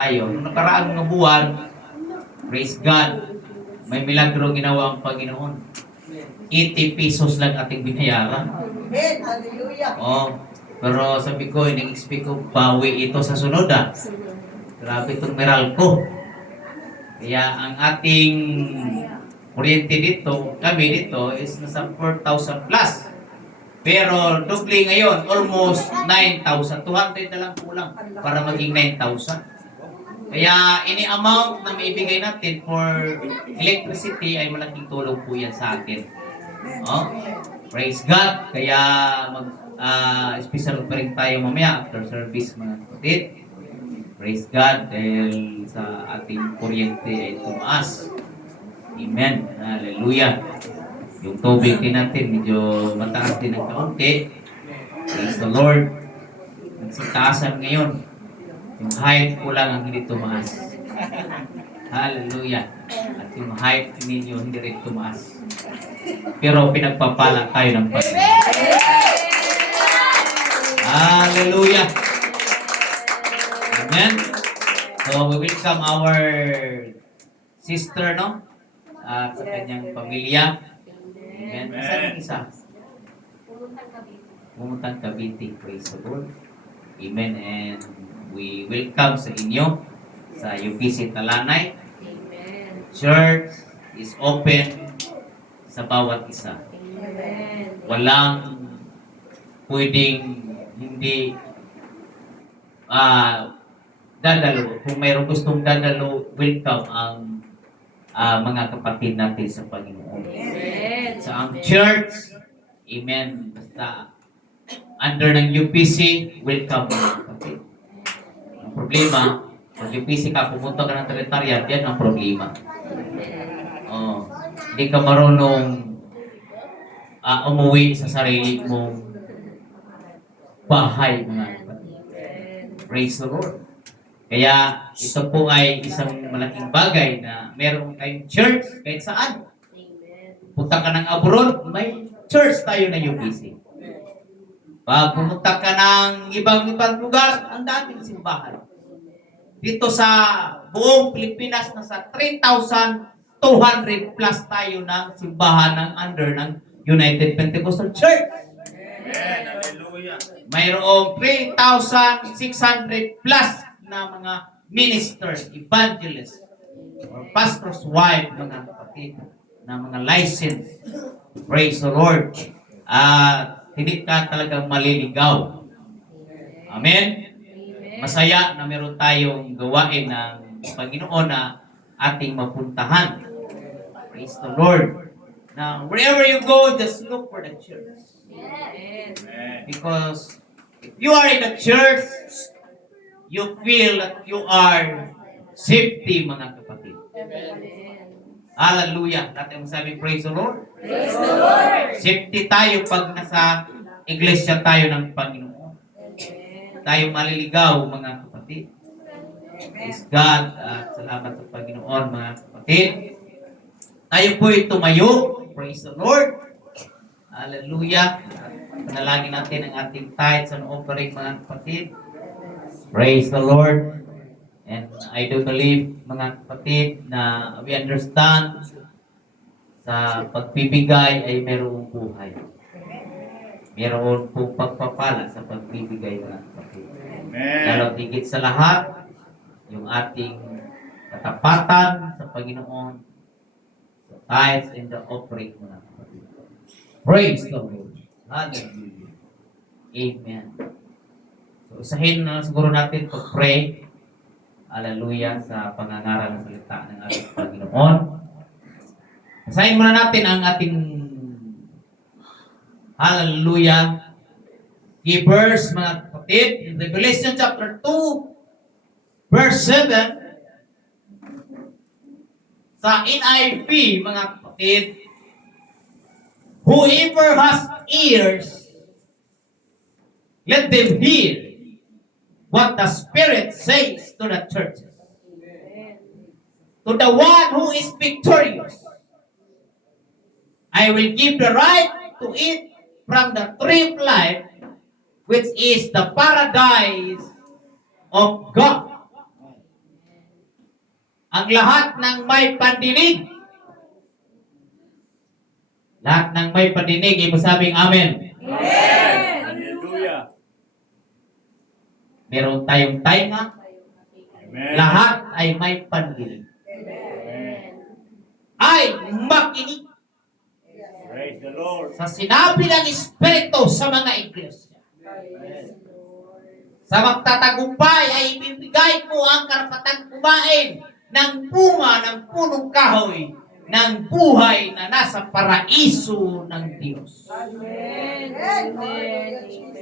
tayo. Nung nakaraang mga buwan, praise God, may milagro ginawa ang Panginoon. 80 pesos lang ating binayaran. Amen. Hallelujah. Oh, pero sabi ko, in-expect ko, bawi ito sa sunod Grabe itong Meralco. Kaya ang ating kuryente dito, kami dito, is nasa 4,000 plus. Pero doble ngayon, almost 9,000. 200 na lang kulang para maging 9,000. Kaya any amount na maibigay natin for electricity ay malaking tulong po yan sa atin. Oh, praise God. Kaya special offering tayo mamaya after service mga kapatid. Praise God dahil sa ating kuryente ay tumaas. Amen. Hallelujah. Yung tubig din natin medyo mataas din ng kaunti. Praise the Lord. Nagsitaasan ngayon. Yung height ko lang ang hindi tumaas. Hallelujah. At yung height ninyo hindi rin tumaas. Pero pinagpapala tayo ng Panginoon. Hallelujah. Amen. So we welcome our sister, no? At sa kanyang pamilya. Amen. Saan yung isa? Pumuntang Cavite. Praise the Lord. Amen. And we welcome sa inyo sa UPC Talanay. Amen. Church is open sa bawat isa. Amen. Walang pwedeng hindi dadalo. Kung mayroong gustong dadalo, welcome ang mga kapatid natin sa Panginoon. Amen. Sa ang church, amen, basta under ng UPC, welcome mga kapatid. Ang problema, pag UPC ka, pumunta ka ng Trinitarian, yan ang problema. Oh, hindi ka marunong umuwi sa sarili mong bahay mga kapatid. Praise the Lord. Kaya ito po ay isang malaking bagay na meron kayong church kahit saan. Punta ka ng abroad, may church tayo na UPC. Pag pumunta ka ng ibang lugar, ang daming simbahan. Dito sa buong Pilipinas, nasa 3,200 plus tayo ng simbahan ng under ng United Pentecostal Church. Amen. Hallelujah. Mayroong 3,600 plus na mga ministers, evangelists, or pastor's wife, mga kapatid, na mga license. Praise the Lord. Hindi ka talagang maliligaw. Amen? Masaya na meron tayong gawain ng Panginoon na ating mapuntahan. Praise the Lord. Now, wherever you go, just look for the church. Amen. Because if you are in the church, you feel that you are safety, mga kapatid. Hallelujah. Natin masabi, praise the Lord. Praise the Lord. Safety tayo pag nasa iglesia tayo ng Panginoon. Tayo maliligaw, mga kapatid. Praise God. At salamat sa Panginoon, mga kapatid. Tayo po'y tumayo. Praise the Lord. Hallelujah. Panalangin natin ang ating tithes and offering, mga kapatid. Praise the Lord. And I do believe, mga kapatid, na we understand sa pagbibigay ay mayroong buhay. Mayroon po pagpapala sa pagbibigay, mga kapatid. Amen. Lalo higit sa lahat, yung ating katapatan sa Panginoon, sa tithes and the offering, mga kapatid. Praise the Lord. Hallelujah. Amen. So, usahin na siguro natin pag-pray. Hallelujah sa pangangaral ng salita ng ating Panginoon. Usahin muna natin ang ating hallelujah givers, mga kapatid. In Revelation chapter 2, verse 7, sa NIV, mga kapatid, whoever has ears, let them hear what the Spirit says to the churches. To the one who is victorious, I will give the right to eat from the tree of life, which is the paradise of God. Ang lahat ng may pandinig. Lahat ng may pandinig, ibasabing amen. Amen. Hallelujah. Meron tayong tainga. Amen. Lahat ay may pandinig. Amen. Ay makinig Praise the Lord. sa sinabi ng Espiritu sa mga iglesia. Sa magtatagumpay ay ibibigay ko ang karapatang kumain ng bunga ng punong kahoy ng buhay na nasa paraiso ng Diyos. Amen. Amen.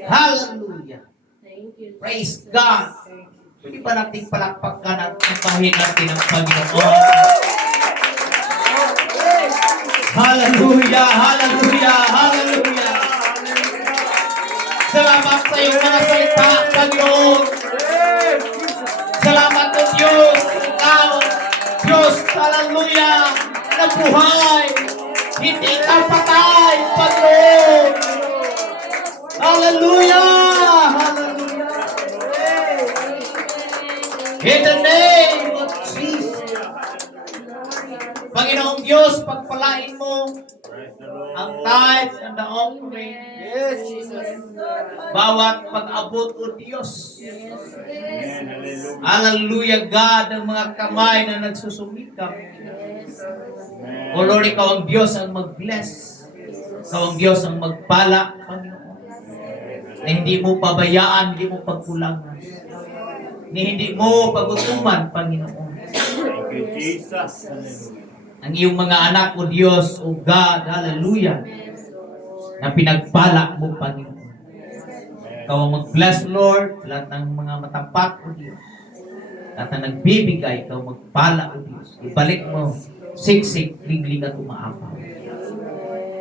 Hallelujah. Thank you. Praise God. Pwede ba nating palakpakan at napahin natin ang Panginoon? Hallelujah, hallelujah, hallelujah. Salamat sa iyong mga salita, Panginoon. Salamat o Diyos. Ikaw, Diyos, hallelujah, na buhay. Hindi ka patay, Panginoon. Hallelujah, hallelujah. In the name of Jesus. Panginoong Diyos, pagpalain mo Praise the Lord. ang tithes and the offering. Yes, Jesus. Bawat pag-abot o Diyos. Amen. Hallelujah. Hallelujah, God, ang mga kamay na nagsusumikap. Amen. O Lord, ikaw ang Diyos ang mag-bless. Ikaw ang Diyos ang magpala, Panginoon. Na hindi mo pabayaan, hindi mo pagkulangan. Ni hindi mo pagutuman, Panginoon. Thank you, Jesus. Hallelujah. Ang iyong mga anak o Diyos, o God, hallelujah, na pinagpala mo, Panginoon. Ikaw ang mag-bless, Lord, lahat ng mga matapat, o Diyos. Lahat na nagbibigay, ikaw magpala, o Diyos. Ibalik mo, siksik, liglig at umaapaw.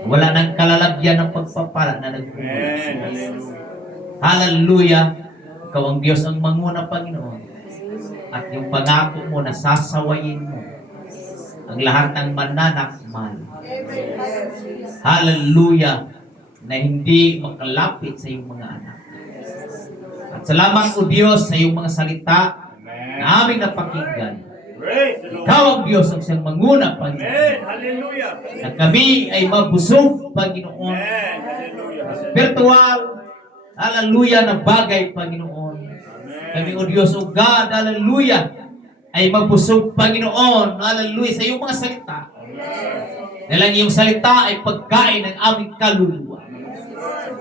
Wala nang kalalagyan ng pagpapala na Amen. nagpupulis. Hallelujah. Hallelujah. Ikaw ang Diyos ang manguna, Panginoon. At yung pangako mo na sasawayin mo ang lahat ng mananakmal. Hallelujah. Na hindi makalapit sa iyong mga anak. At salamat o Diyos sa iyong mga salita Amen. na aming napakinggan. Praise the Lord. Ikaw ang Diyos ang siyang manguna, Panginoon. Amen. Hallelujah. Na kami ay mabusog, Panginoon. Amen. Hallelujah. Spiritual, hallelujah, na bagay, Panginoon. Kami, O Diyos, O God, hallelujah, ay mabusog, Panginoon, hallelujah, sa iyong mga salita. Dahil ang iyong salita ay pagkain ng aming kaluluwa.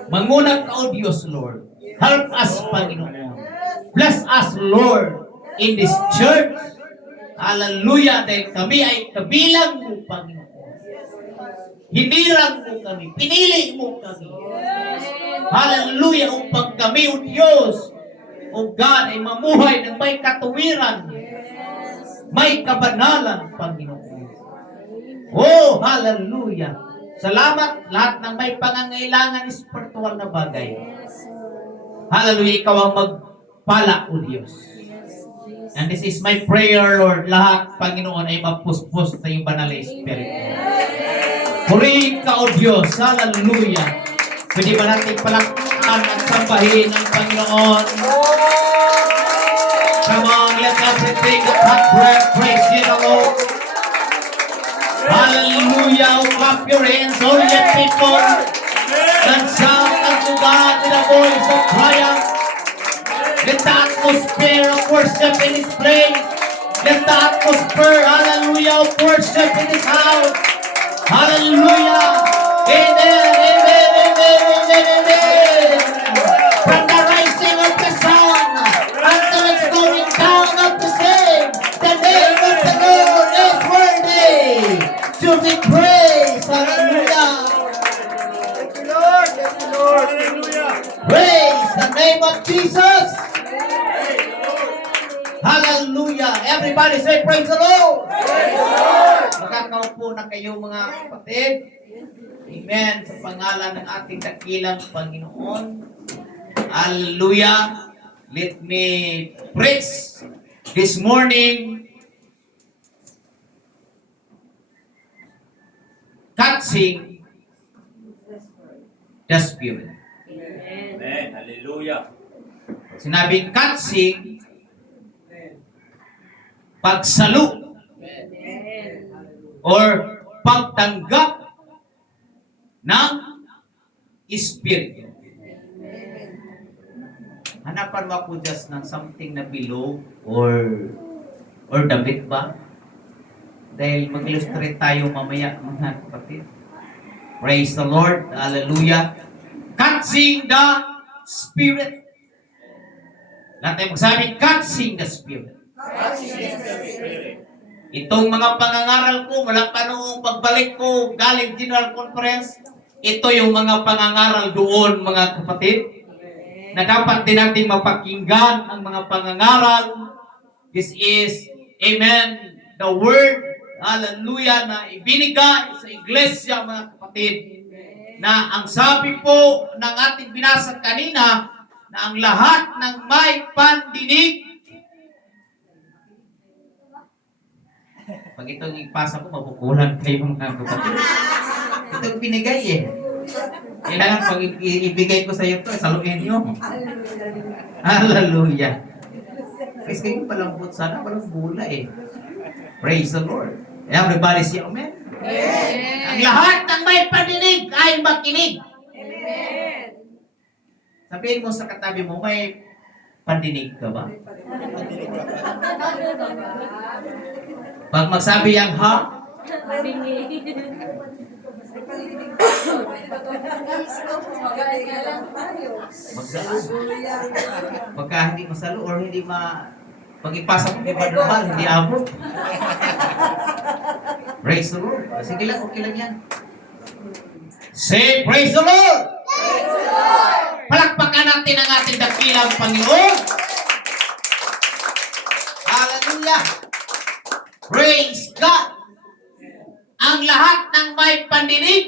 Mangunang ka, O Diyos, Lord. Help us, Panginoon. Bless us, Lord, in this church. Hallelujah, dahil kami ay kabilang mo, Panginoon. Hinirang mo kami, pinili mo kami. Hallelujah, upang kami, O Diyos, O God, ay mamuhay ng may katuwiran, may kabanalan, Panginoon. Oh, hallelujah. Salamat lahat ng may pangangailangan spiritual na bagay. Hallelujah, ikaw ang magpala, O Diyos. And this is my prayer, Lord. Lahat, Panginoon, ay mapuspos sa iyong banal na Espiritu. Purihin ka, O Diyos. Hallelujah. Pwede ba natin palakpakan at sambahin ang Panginoon? Come on, let us take a hot breath. Praise the Lord. Hallelujah. Oh, clap your hands, all ye people. And shout unto God in a voice of triumph. Let the atmosphere of worship in His place. Let the atmosphere, hallelujah, of worship in His house. Hallelujah. Amen, amen, amen, amen, amen. From the rising of the sun until it's going down of the same, the name of the Lord is worthy to be praised. Hallelujah. Thank you, Lord. Thank you, Lord. Hallelujah. Praise the name of Jesus. Hallelujah. Everybody say praise the Lord. Makakaupo na kayo mga kapatid. Amen. Sa pangalan ng ating dakilang Panginoon. Hallelujah. Let me preach this morning. Catching the Spirit. Amen. Hallelujah. Sinabing catching, pagsalo or pagtanggap ng Espiritu. Hanapan mo ako just ng something na bilog or damit ba? Dahil mag-illustrate tayo mamaya, mga kapatid. Praise the Lord. Hallelujah. Catching the Spirit. Lahat tayo magsabi, catching the Spirit. Itong mga pangangaral ko, mula pa noong pagbalik ko, galing General Conference, ito yung mga pangangaral doon, mga kapatid, na dapat din natin mapakinggan ang mga pangangaral. This is, amen, the word, hallelujah, na ibinigay sa iglesia, mga kapatid, na ang sabi po ng ating binasa kanina, na ang lahat ng may pandinig, pag itong ipasa ko, mabukulan kayo, mga kapatid. Ito binigay eh. Kailangan pag ibigay ko sa iyo ito, saluhin niyo. Hallelujah. Kasi kayo palambot sana, walang bula eh. Praise the Lord. Everybody say amen. Amen. Ang lahat ng may paninig ay makinig. Amen. Sabihin mo sa katabi mo, may pandinig ka ba? Pag magsabi yang ha, Bingi. magsalo. Pagka hindi masalo or hindi pag ipasa mo kay Barnabal, hindi abot. Praise the Lord. Sige lang, okay lang yan. Say, praise the Lord! Praise the Lord. Palakpakan natin ang ating dakilang Panginoon. Hallelujah! Praise God! Ang lahat ng may pandinig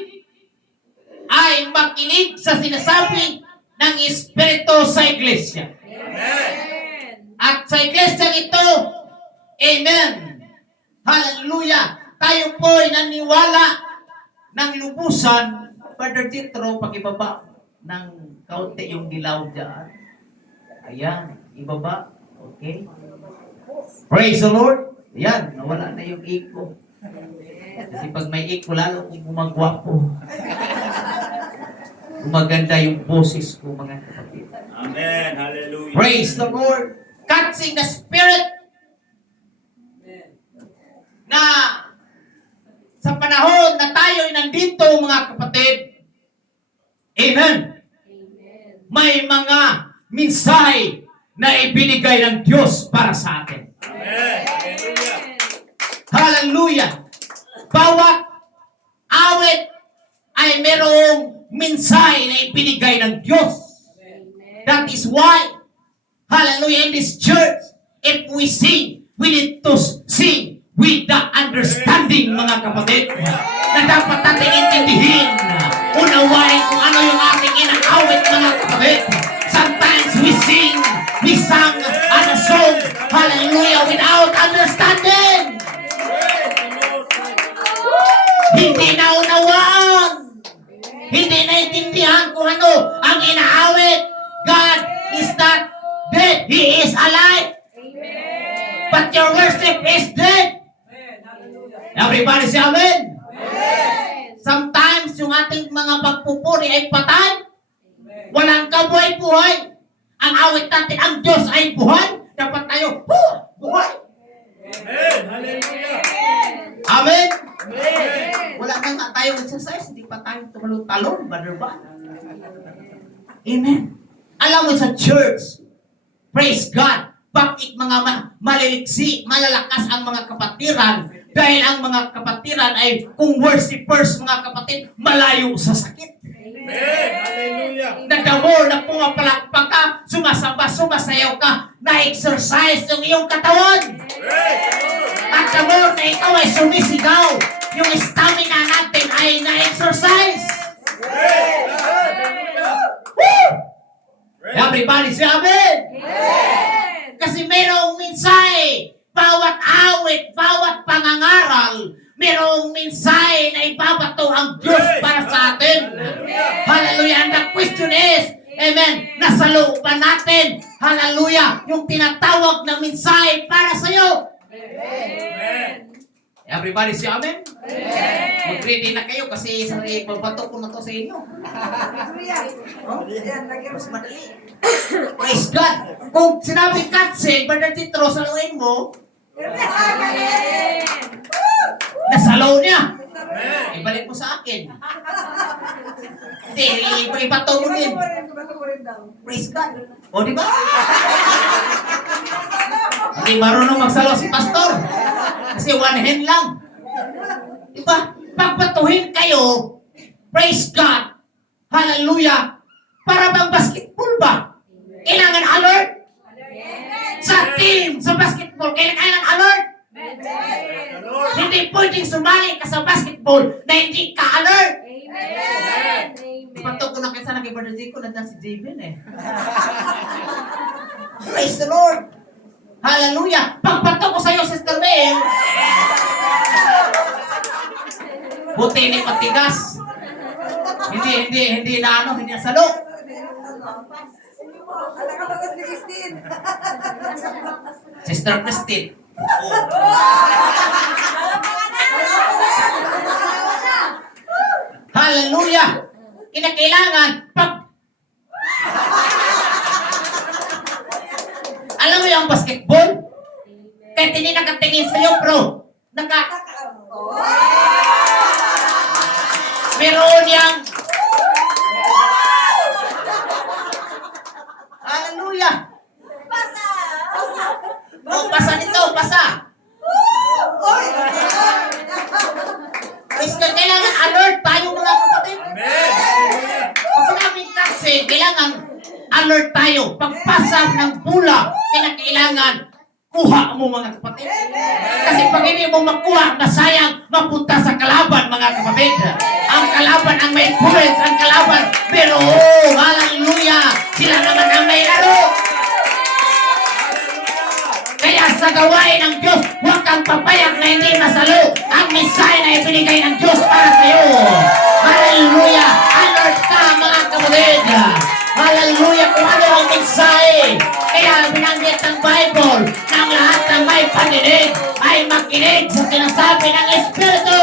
ay makinig sa sinasabi ng Espiritu sa iglesia. Amen. At sa iglesia ito, amen, hallelujah, tayo po ay naniwala ng lubusan. Brother Jethro, pakibaba ng kaunti yung dilaw dyan. Ayan, ibaba. Okay. Praise the Lord. Ayan, nawala na yung iko. Kasi pag may iko, lalo kung gumagwapo. Gumaganda yung boses ko, mga kapatid. Amen. Hallelujah. Praise the Lord. Catching the Spirit. Na sa panahon na tayo ay nandito, mga kapatid, amen, Amen. may mga mensahe na ibinigay ng Diyos para sa atin. Amen. Hallelujah. Hallelujah! Bawat awit ay merong mensahe na ibinigay ng Diyos. Amen. That is why, hallelujah, in this church, if we sing, we need to sing with the understanding, mga kapatid, na dapat natin intindihin, unawain kung ano yung ating inaawit, mga kapatid. Sometimes we sang a song, hallelujah, without understanding. Hindi naunawaan. Hindi naintindihan kung ano ang inaawit. God is not dead. He is alive. Amen. But your worship is dead. Everybody say amen. Amen. Sometimes yung ating mga pagpupuri ay patay. Walang kabuhay-buhay. Ang awit natin, ang Diyos ay buhay. Dapat tayo, buhay. Amen. Hallelujah. Amen. Amen. Wala na nga tayo exercise, hindi pa tayo tumalon-talon, brother ba? Amen. Alam mo sa church, praise God, bakit mga maliliksi, malalakas ang mga kapatiran? Dahil ang mga kapatiran ay, kung worshipers, mga kapatid, malayo sa sakit. Amen. Hallelujah. Nadamor na pumapalakpak ka, sumasamba, sumasayaw ka, na-exercise yung iyong katawan. Praise the Lord. At the more na ikaw ay sumisigaw, yung stamina natin ay na-exercise. Praise the Lord. Hallelujah. Woo! Praise. Everybody say amen. Amen. Kasi mayroong mensahe, bawat awit, bawat pangangaral, mayroong mensahe na ibabato ang Diyos para sa atin. Hallelujah. And the question is, amen, nasa loob ba natin, hallelujah, yung tinatawag na mensahe para sa iyo? Amen. Everybody say amen? Amen. Mag-ready na kayo kasi magbatok ko na to sa inyo. Oh? Mas madali. Praise God. Kung sinabi katse, Brother Titro, saluhin mo, Amen. nasalaw niya. Amen. Ibalik mo sa akin. Hindi, ibato mo din. Praise God. O, di ba? Hindi marunong magsalaw si pastor. Kasi one hand lang. Di ba? Pagpatuhin kayo, praise God, hallelujah, para bang basketball ba? Kailangan alert? Sa team, sa basketball, kailangan alert? Amen. Hindi pwedeng sumali ka sa basketball na hindi ka alert. Amen. Patok ko na kaysa na kay Brother Zico, nandiyan si Jabin eh. Praise the Lord. Hallelujah. Pagpatok ko sa'yo, Sister Mel, buti hindi matigas. Hindi na ano, hindi na salo. Sister Christine. Hallelujah. Kinakailangan pag alam mo yung basketball? Kahit hindi nakatingin sa'yo, bro. Meron yang hallelujah. Oh, basa nito, basa. Praise God, kailangan alert tayo mga kapatid. Amen. Hallelujah. Kasi namin kasi, kailangan alert tayo. Pagpasa ng bula, kailangan kuha mo mga kapatid. Kasi pag hindi mo makuha, nasayang mapunta sa kalaban mga kapatid. Ang kalaban ang may influence, ang kalaban. Pero oh, hallelujah, sila naman ang may laro. Kaya sa gawain ng Diyos, huwag kang papayag na hindi masalo ang mensahe na ibinigay ng Diyos para sa iyo. Hallelujah! Alert ka mga kapatid! Hallelujah! Kung ano ang mensahe. Kaya binanggit ng Bible na ang lahat ng may paninig ay makinig sa sinasabi ng Espiritu.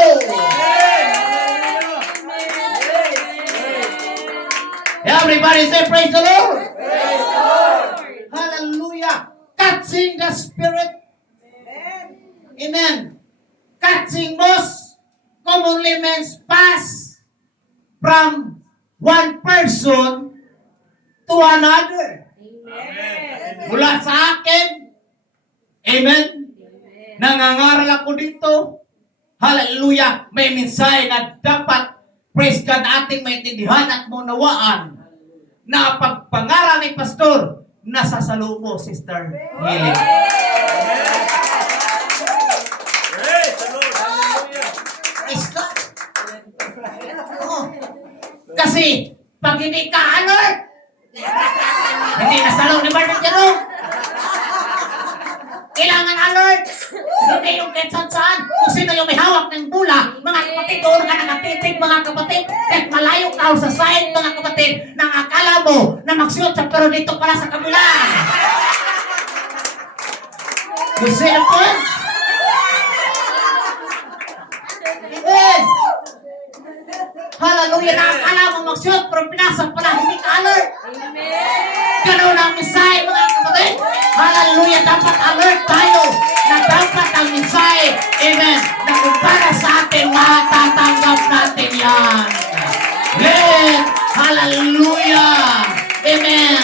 Everybody say praise the Lord! Hallelujah! Catching the Spirit. Amen. Catching most commonly means pass from one person to another. Amen. Mula sa akin, amen, nangangaral ako dito, hallelujah, may mensahe na dapat, praise God, ating maintindihan at munawaan na pagpangaral ni Pastor, nasa salo mo, Sister Healing. Praise the Lord. Hallelujah. Praise God. Oo. Kasi, pag hindi ka alert, hindi na salo ni Brother Jerome. Kailangan alert. Hindi yung kahit saan. Kung sino yung may hawak ng bula, mga kapatid, doon ka nakatitig, mga kapatid. Kahit malayo ka sa side, mga kapatid, nang akala mo na magsuot sa pero dito pala sa kabila. You see the point? Amen. Hallelujah. Nakakala mo magsuot pero pinasok pala, hindi ka alert. Ganun ang mensahe mga kapatid. Hallelujah. Dapat alert tayo na dapat ang mensahe, amen, na kung para sa atin, matatanggap natin yan. Amen. Hallelujah. Amen.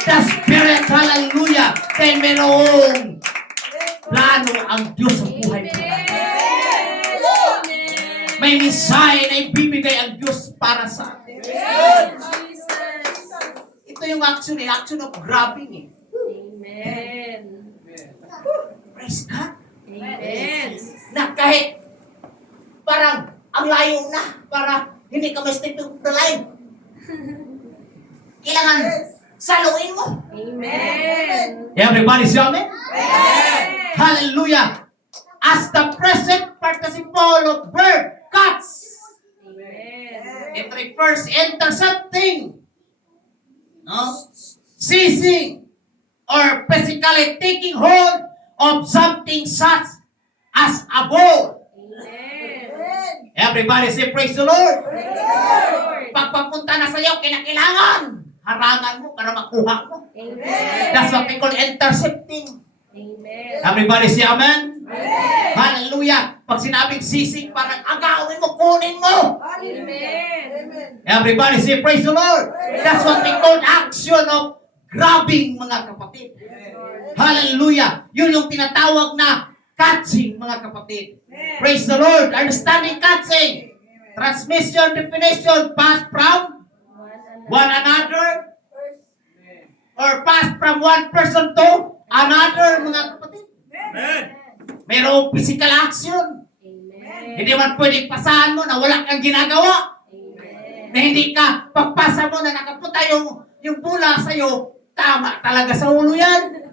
The Spirit, hallelujah. Kaya merong plano ang Diyos sa buhay mo. May mensahe na ibibigay ang Diyos para sa atin. Ito yung action of grabbing eh. Amen. Praise God. Amen. Na kahit parang ang layo na, para hindi ka ma-step to the line. Kailangan saluin mo. Amen. Everybody say amen? Amen. Hallelujah. As the present participle of verb cuts, Amen. it refers enter something, no? Seizing or physically taking hold of something such as a ball, Amen. Everybody say, praise the Lord. Praise the Lord. Pagpapunta na sa'yo, kinakailangan. Harangan mo para makuha mo. Amen. That's what we call intercepting. Amen. Everybody say amen. Amen. Hallelujah. Pag sinabing sisig, parang agawin mo, kunin mo. Amen. Everybody say, praise the Lord. That's what we call action of grabbing, mga kapatid. Hallelujah. Yun yung tinatawag na catching, mga kapatid. Praise the Lord. Understanding catching. Transmission, definition, pass from one another or pass from one person to another, mga kapatid. Amen. Mayroong physical action. Amen. Hindi man pwedeng pasahan mo na wala kang ginagawa. Amen. Na hindi ka, pagpasa mo na nakapunta yung bula sa'yo, tama talaga sa ulo yan.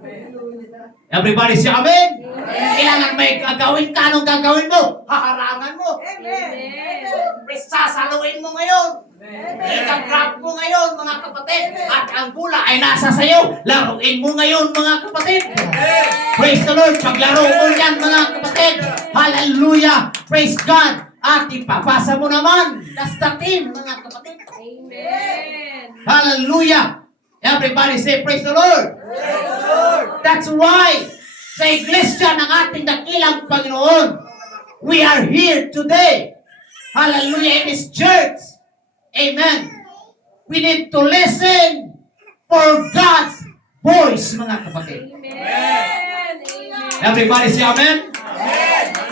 Everybody say amen. Kailangan may gagawin ka. Anong gagawin mo? Haharangan mo. Amen. Sasaluin mo ngayon. Ikagrab mo ngayon, mga kapatid. At ang bula ay nasa sayo. Laruin mo ngayon, mga kapatid. Praise the Lord. Paglaro mo yan, mga kapatid. Hallelujah. Praise God. At ipapasa mo naman. That's the team, mga kapatid. Amen. Hallelujah. Everybody say, praise the Lord. That's why sa iglesia ng ating dakilang Panginoon, we are here today. Hallelujah, in this church. Amen. We need to listen for God's voice, mga kapatid. Amen. Everybody say amen.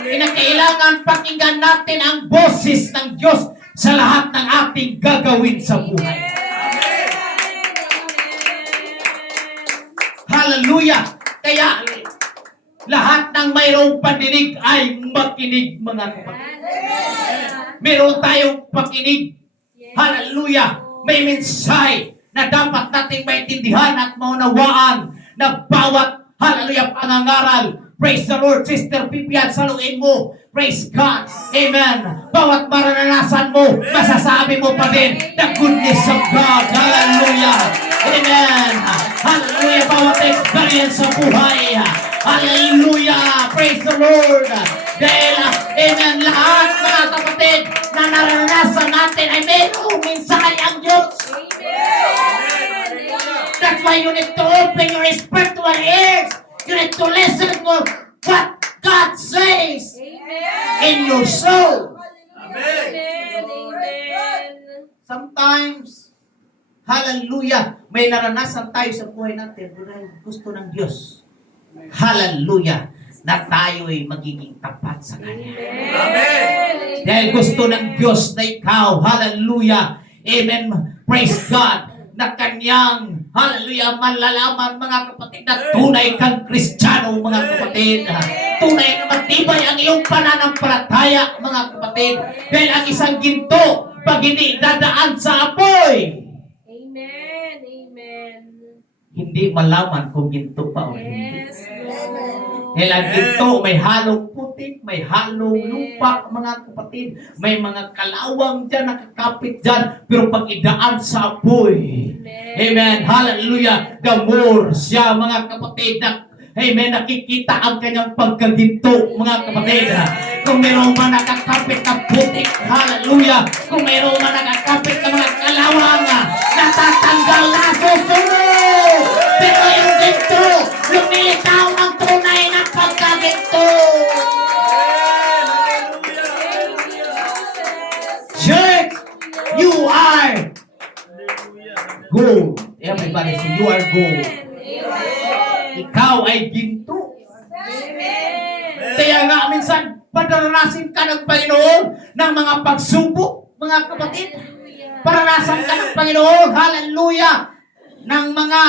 Kinakailangan pakinggan natin ang boses ng Diyos sa lahat ng ating gagawin sa buhay. Hallelujah! Kaya lahat ng mayroong pandinig ay makinig, mga kapatid. Meron tayong pakinig. Hallelujah! May mensahe na dapat nating maintindihan at maunawaan na bawat, hallelujah, pangangaral. Praise the Lord, Sister Vivian, saluin mo. Praise God. Amen. Bawat maranasan mo, masasabi mo pa din the goodness of God. Hallelujah. Amen. Hallelujah. Bawat experience sa buhay. Hallelujah. Praise the Lord. Dahil, amen, lahat mga kapatid na naranasan natin ay mayroong mensahe ang Diyos. That's why you need to open your spiritual ears. You need to listen to what God says in your soul. Sometimes, hallelujah, may naranasan tayo sa buhay natin dahil gusto ng Diyos. Hallelujah, na tayo'y magiging tapat sa Kanya. Dahil gusto ng Diyos na ikaw, hallelujah, amen, praise God, na Kanyang, hallelujah, malalaman, mga kapatid, na tunay kang Kristiyano, mga kapatid. Tunay na matibay ang iyong pananampalataya, mga kapatid. Dahil ang isang ginto, pag hindi dadaan sa apoy, Amen. Amen. hindi malaman kung ginto pa o hindi. Yes, Lord. Dahil ang ginto, may halong putik, may halong lupa, mga kapatid. May mga kalawang dyan, nakakapit dyan. Pero pag idaan sa apoy, amen, hallelujah, the more siya, mga kapatid, na, amen, nakikita ang kanyang pagkaginto, mga kapatid. Kung mayroong man nakakapit na putik, hallelujah, kung mayroong man nakakapit na mga kalawang, natatanggal na, susunod. Pero yung ginto, lumilitaw ng tunay na pagkaginto. Church, you are gold. Everybody say, you are gold. Ikaw ay ginto. Kaya nga minsan, padaranasin ka ng Panginoon ng mga pagsubok, mga kapatid. Paranasan ka ng Panginoon, hallelujah, ng mga,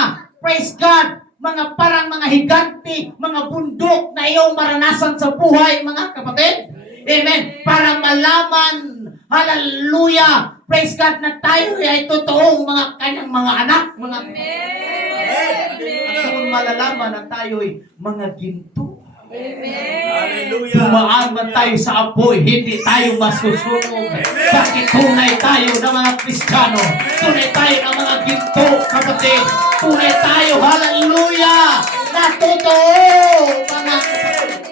praise God, mga parang mga higanti, mga bundok na iyong maranasan sa buhay, mga kapatid. Amen. Para malaman, hallelujah, praise God, na tayo ay totoong mga kanyang mga anak, mga kapatid. At kung malalaman na tayo ay mga ginto. Hallelujah. Tumaan man tayo sa apoy, hindi tayo masusunog. Bakit tunay tayo ng mga Kristiyano? Tunay tayo ng mga ginto, kapatid. Tunay tayo, hallelujah, na totoo, mga kapatid.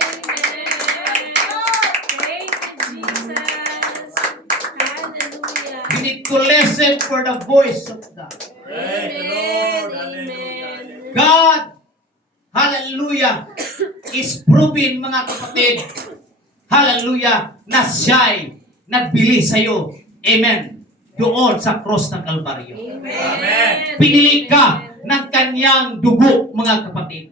listen for the voice of God. Praise the Amen. Lord. Hallelujah. Amen. God, hallelujah, is proven, mga kapatid, hallelujah, na siya'y nagbili sa'yo. Amen. Doon sa cross ng Kalbaryo. Amen. Pinili ka ng kanyang dugo, mga kapatid.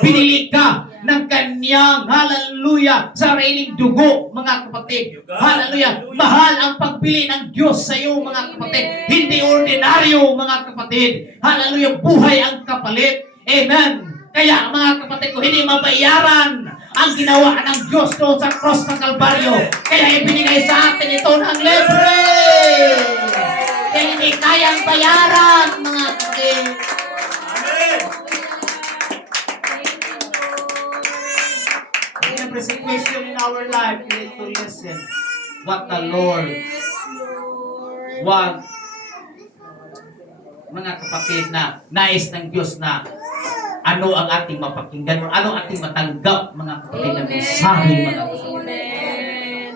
Pinili ka ng kanyang, hallelujah, sariling dugo, mga kapatid. Hallelujah. Mahal ang pagpili ng Diyos sa iyo, mga kapatid. Hindi ordinaryo, mga kapatid. Hallelujah. Buhay ang kapalit. Amen. Kaya, mga kapatid ko, hindi mabayaran ang ginawa ng Diyos doon sa cross ng Kalbaryo. Kaya ibinigay sa atin ito ng libre. Kaya hindi kayang bayaran, mga kapatid. Amen. In every situation in our life, we need to listen what the Lord Yes, Lord. wants. Mga kapatid, na nais ng Diyos na ano ang ating mapakinggan o ano ating matanggap, mga kapatid, na mensahe, mga kapatid. Amen.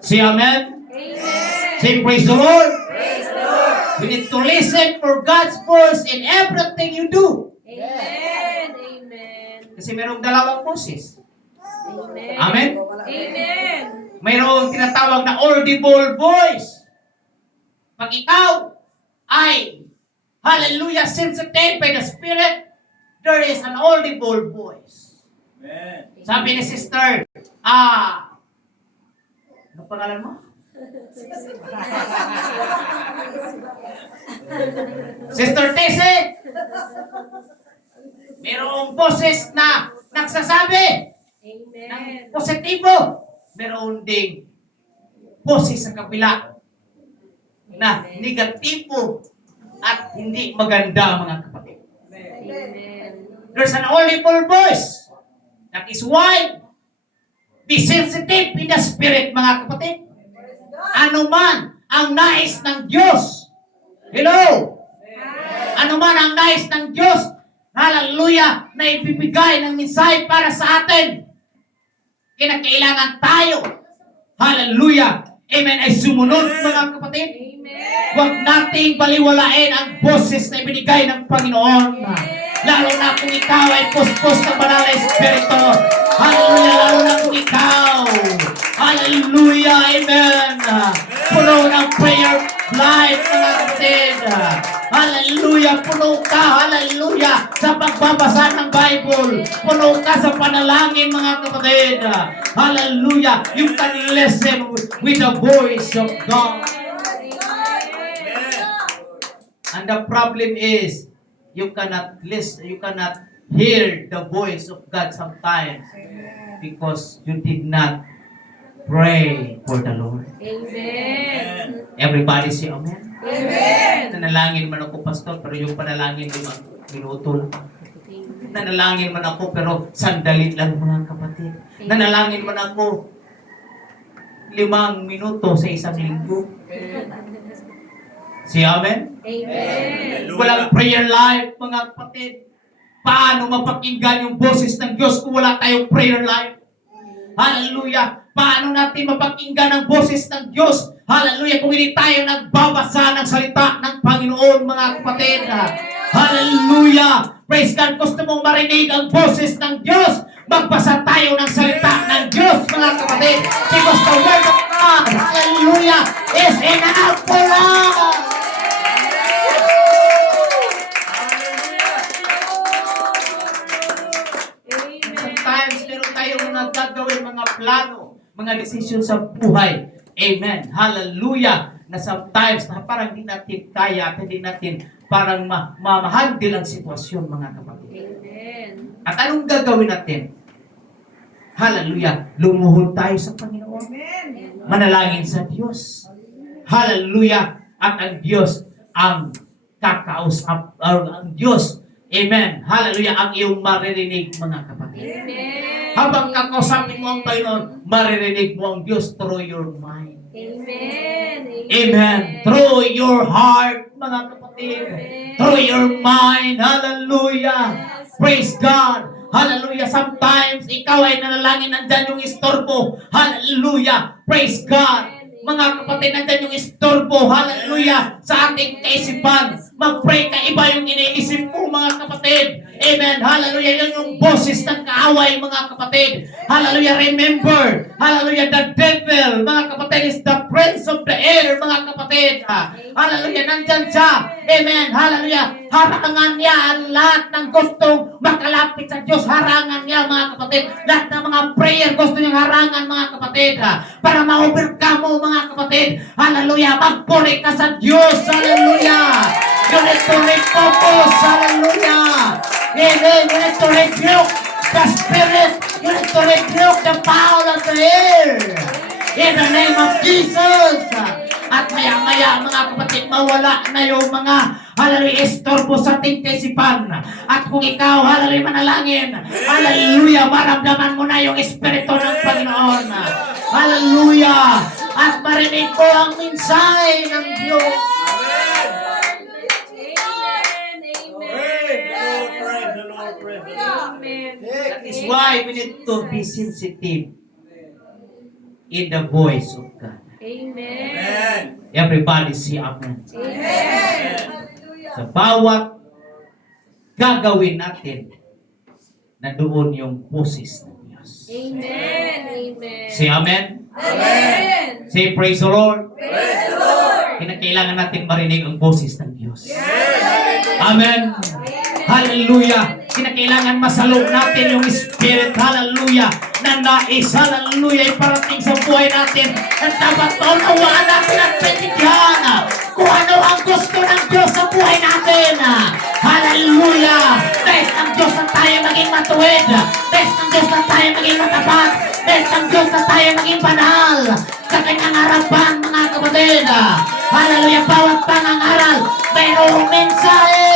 Say amen. Amen. Say praise the Lord. Praise the Lord. We need to listen for God's voice in everything you do. Amen. Amen. Kasi merong dalawang boses. Amen. Amen. Amen. Mayroong tinatawag na audible voice. Pag ikaw ay, hallelujah, sensitive by the Spirit, there is an audible voice. Amen. Sabi ni Sister, ano pangalan mo? Sister Tese, mayroong boses na nagsasabi ng Amen. positibo. Meron ding boses sa kabila na negatibo at hindi maganda, mga kapatid. Amen. There's an audible voice. That is why be sensitive in the spirit, mga kapatid. Ano man ang nais ng Diyos. Hello? Ano man ang nais ng Diyos, hallelujah, na ibibigay ng mensahe para sa atin. Kinakailangan tayo, hallelujah, amen, ay sumunod, mga kapatid. Amen. Huwag nating baliwalain ang boses na ibinigay ng Panginoon. Lalo na kung ikaw ay puspos ng banal na Espiritu. Hallelujah, lalo na kung ikaw. Hallelujah, amen. Puno ng prayer life, mga kapatid. Hallelujah, puno ka, hallelujah, sa pagbabasa ng Bible. Puno ka sa panalangin, mga kapatid. Hallelujah, you can listen with the voice of God. And the problem is, you cannot listen, you cannot hear the voice of God sometimes because you did not pray for the Lord. Amen. Everybody say amen. Amen. Nanalangin man ako, pastor, pero yung panalangin 5 minuto lang. Nanalangin man ako, pero sandali lang, mga kapatid. Nanalangin man ako 5 minuto sa isang linggo. Say amen. Amen. Walang prayer life, mga kapatid. Paano mapakinggan yung boses ng Diyos kung wala tayong prayer life? Hallelujah. Paano natin mapakinggan ang boses ng Diyos? Hallelujah. Kung hindi tayo nagbabasa ng salita ng Panginoon, mga kapatid. Hallelujah. Praise God. Gusto mong marinig ang boses ng Diyos? Magbasa tayo ng salita ng Diyos, mga kapatid. Because the word of God, hallelujah, is enough for us. Sometimes, meron tayong mga gagawin, mga plano, mga desisyon sa buhay. Amen. Hallelujah. Na sometimes, na parang hindi natin kaya at hindi natin parang mamahandle ang sitwasyon, mga kapatid. Amen. At anong gagawin natin? Hallelujah. Lumuhod tayo sa Panginoon. Manalangin sa Diyos. Hallelujah. At ang Diyos ang kakausap. Ang Diyos, amen. Hallelujah. Ang iyong maririnig, mga kapatid. Amen. Habang kakausapin mo ang Panginoon, maririnig mo ang Diyos through your mind. Amen. Amen. Through your heart, mga kapatid. Through your mind. Hallelujah. Praise God. Hallelujah. Sometimes, ikaw ay nanalangin, nandyan yung istorbo. Hallelujah. Praise God. Mga kapatid, nandyan yung istorbo, hallelujah, sa ating kaisipan. Mag-pray ka, iba yung iniisip mo, mga kapatid. Amen, hallelujah, yun yung boses ng kaaway, mga kapatid. Hallelujah, remember, hallelujah, the devil, mga kapatid, is the prince of the air, mga kapatid. Hallelujah, nandyan siya. Amen, hallelujah, harangan niya ang lahat ng gustong makalapit sa Diyos. Harangan niya, mga kapatid. Lahat ng mga prayer, gusto niyang harangan, mga kapatid. Para ma-overcome mo, mga kapatid. Hallelujah, magpuri ka sa Diyos. Hallelujah. You need to refocus. Hallelujah. Amen. You need to rebuke the spirit. You need to rebuke the power of the air. In the name of Jesus. At maya-maya, mga kapatid, mawala na yung mga hallelujah, estorbo sa ating kaisipan. At kung ikaw, hallelujah, manalangin, hallelujah, maramdaman mo na yung Espiritu ng Panginoon. Hallelujah. At marinig ko ang mensahe ng Diyos. Praise the Lord, praise the Lord. That is why we need to be sensitive in the voice of God. Amen. Everybody say amen. Amen. Sa bawat gagawin natin, na doon yung boses ng Diyos. Say amen. Say praise the Lord. Praise the Lord. Kinakailangan natin marinig ang boses ng Diyos. Amen. Hallelujah. Kinakailangan masalo natin yung Spirit. Hallelujah. Na nais. Hallelujah. Iparating sa buhay natin. At dapat maunawaan natin at patigyan kung ano ang gusto ng Diyos sa buhay natin. Hallelujah. Nais ng Diyos na tayo maging matuwid. Nais ng Diyos na tayo maging matapat. Nais ng Diyos na tayo maging banal sa kanyang harapan, mga kapatid. Hallelujah. Bawat pangangaral mayroong mensahe.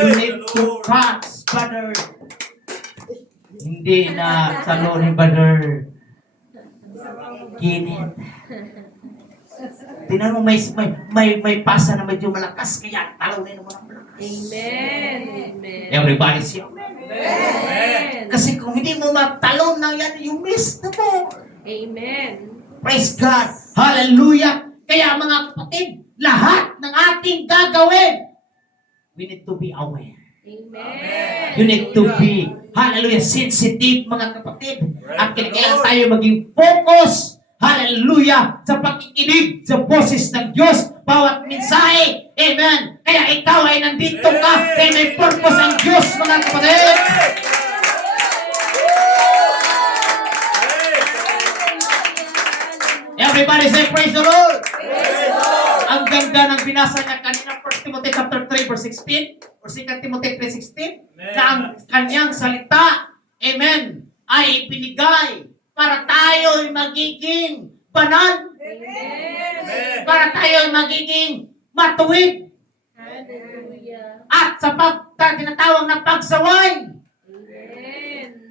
You need to trust, brother. Hindi na salo ni brother Ginit. Tingnan mo, may pasa na medyo malakas, kaya talawin mo ng malakas. Everybody say amen. Kasi kung hindi mo matalon na yan, you miss the ball. Praise God. Hallelujah. Kaya mga kapatid, lahat ng ating gagawin, we need to be aware. You need to be, hallelujah, sensitive, mga kapatid. At kailangan tayo maging focus, hallelujah, sa pakikinig sa boses ng Diyos, bawat mensahe. Amen. Kaya ikaw ay nandito ka, kaya may purpose ang Diyos, mga kapatid. Everybody say praise the Lord. Ang ganda ng binasa niya kanina, 1 Timothy chapter 3 verse 16 or 2 Timothy 3:16, na ang kanyang salita, amen, ay ipinigay para tayo ay magiging banal. Para tayo ay magiging matuwid. At sa tinatawag na pagsaway.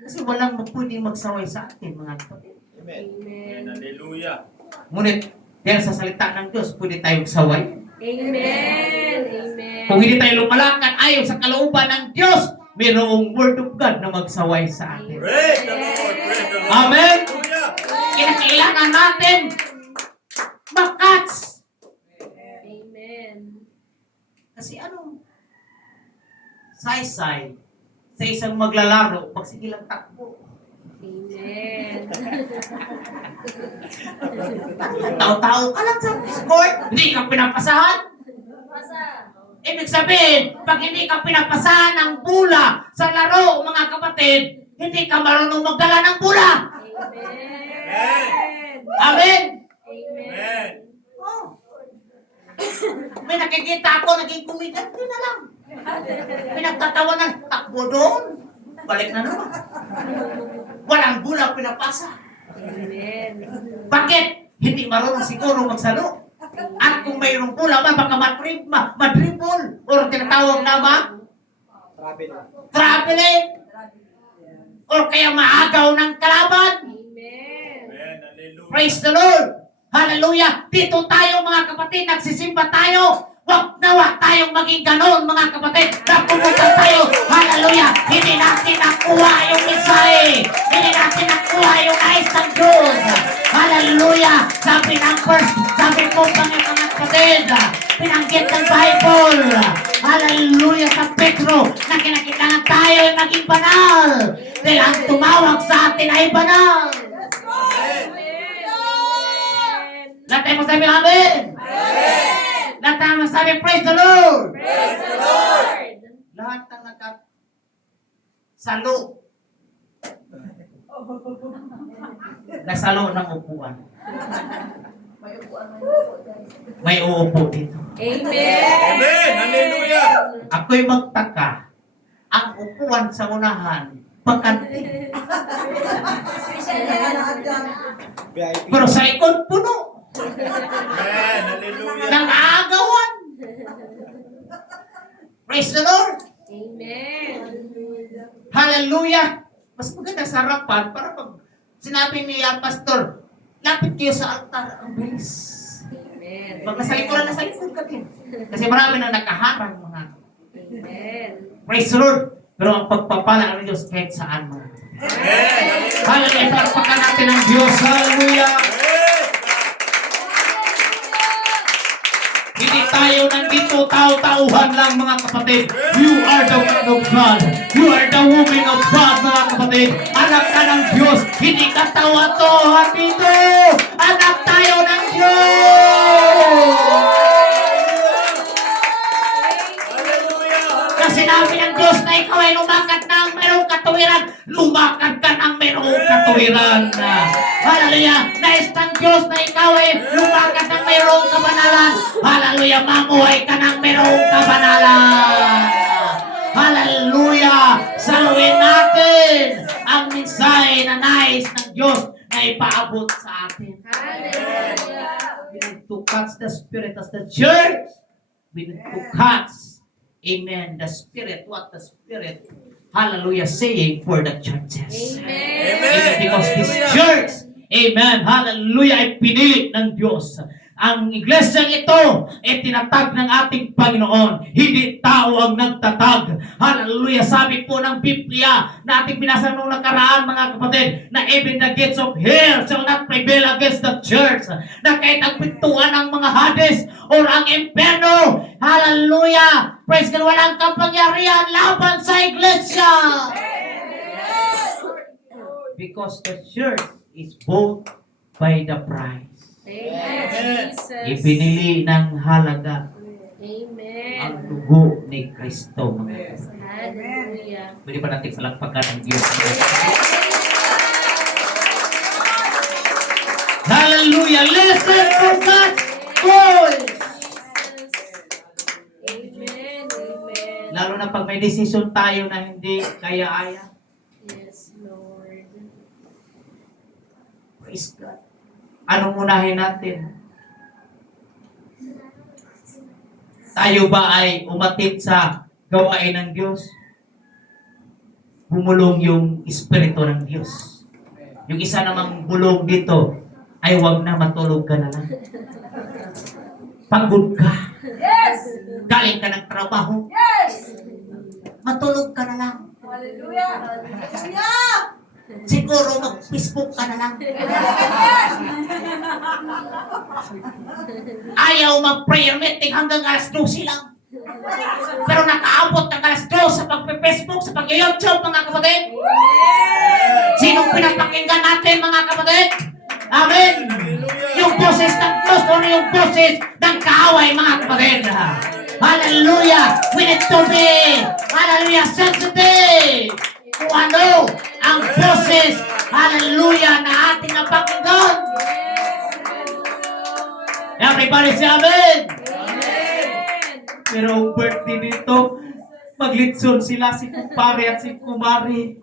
Kasi walang pwedeng magsaway sa atin, mga kapatid. Amen. Hallelujah. Ngunit, dahil sa salita ng Diyos, pwede tayong saway. Kung hindi tayo lumalakad ayon sa kalooban ng Diyos, mayroong Word of God na magsaway sa atin. Praise the Lord, praise the Lord. Amen. Hallelujah. Kailangan natin makats. Kasi anong saysay sa isang maglalaro pag sige lang takbo? Tao-tao ka lang sa court, hindi ka pinapasahan. Ibig sabihin, pag hindi ka pinapasahan ng bula sa laro, mga kapatid, hindi ka marunong magdala ng bula. Amen. Amen. Oh. May nakikita ako, naging kumidad din na lang. Pinagtatawanan, takbo doon. Balik na naman. Walang bula pinapasa. Bakit? Hindi marunong siguro magsalo. At kung mayroong bula ba, baka madribble. O tinatawag na ba? Traveling. O kaya maagaw ng kalaban. Amen. Hallelujah. Praise the Lord. Hallelujah. Dito tayo, mga kapatid, nagsisimba tayo. Wag nawa tayong maging ganon, mga kapatid. Na pumunta tayo. Hallelujah. Hindi natin nakuha yung mensahe first, sabi ko mga kapatid, pinanggit ng Bible. Hallelujah sa Petro na kinakailangan tayo ay maging banal. Dahil ang tumawag sa atin ay banal. Lahat tayo masabi amen. Lahat tayo masabi praise the Lord. Praise the Lord. Lahat ng salo. Nasalo ng upuan. May uupo dito. Amen. Amen. Hallelujah. Ako'y magtaka. Ang upuan sa unahan, bakante. Pero sa likod, puno. Amen. Hallelujah. Nang-aagawan. Praise the Lord. Amen. Hallelujah. Mas maganda sa harapan para pag sinabi niya, Pastor, lapit kayo sa altar. Ang bilis. Amen. Pag nasa likod ka din. Kasi marami na nakaharang mga. Amen. Praise the Lord. Pero ang pagpapala ng Diyos kahit saan mo. Amen. Hallelujah. Palakpakan natin ang Diyos. Hallelujah. Hindi tayo nandito tao-tauhan lang mga kapatid. You are the man of God. You are the woman of God mga kapatid. Anak ka ng Diyos. Hindi ka tawa-tauhan dito. Anak tayo ng Diyos. Kasi sinabi ng Diyos na ikaw ay lumakad ng mayroong katuwiran. Lumakad ka ng mayroong katuwiran. Hallelujah. Nais ng Diyos na ikaw ay lumakad ng mayroong kabanalan. Hallelujah. Mamuhay ka ng mayroong kabanalan. Hallelujah. Saluhin natin ang mensahe na nais ng Diyos na ipaabot sa atin. Hallelujah. We need to catch the Spirit as the church. We need to catch, amen, the Spirit, what the Spirit, hallelujah, saying for the churches. Amen. Amen. Because this church, amen, hallelujah, ay pinili ng Diyos. Ang iglesia ito ay tinatag ng ating Panginoon. Hindi tao ang nagtatag. Hallelujah. Sabi po ng Biblia na ating binasa nung nakaraan mga kapatid na even the gates of hell shall not prevail against the church. Na kahit ang pintuan ng mga Hades or ang impyerno, hallelujah, praise God, walang kapangyarihan laban sa iglesia. Because the church is bought by the price. Amen. Jesus. Ipinili ng halaga Amen. ang dugo ni Kristo. Mga kapatid. Hallelujah. Pwede pa natin palakpakan ng Diyos. Hallelujah! Listen for God's voice! Amen. Amen. Lalo na pag may decision tayo na hindi kaya-aya. Yes, Lord. Praise God. Anong unahin natin? Tayo ba ay umatid sa gawain ng Diyos? Bumulong yung Espiritu ng Diyos. Yung isa namang bulong dito ay wag na matulog ka na lang. Pagod ka. Yes! Galing ka ng trabaho. Yes! Matulog ka na lang. Hallelujah! Hallelujah! Siguro mag-Facebook ka na lang. Ayaw mag-prayer meeting hanggang alas 12 lang. Pero nakaabot ng alas 2 sa pag-Facebook, sa pag-YouTube, mga kapatid. Sinong pinapakinggan natin, mga kapatid? Amen. Yung boses ng Diyos o yung boses ng kaaway, mga kapatid. Hallelujah. We need to be, hallelujah, sensitive. Kung ano ang boses, hallelujah, na ating napakinggan. Everybody say amen. Pero ang birthday dito, maglitson sila si kumpare at si kumari.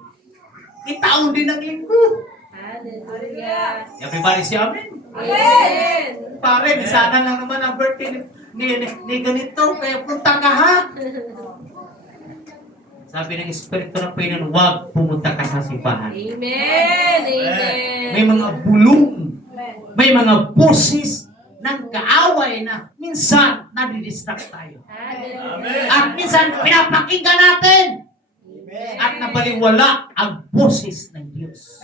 Itaon din ang linggo. Hallelujah. Everybody say amen. Amen. Pare, sana lang naman ang birthday ni ganito, kaya punta ka ha. Sabi ng Espiritu ng Panginoon, huwag pumunta ka sa simbahan. Amen. Amen. May mga bulong, may mga boses ng kaaway na minsan nadidistract tayo. Hallelujah. At minsan pinapakinggan natin at nabaliwala ang boses ng Diyos.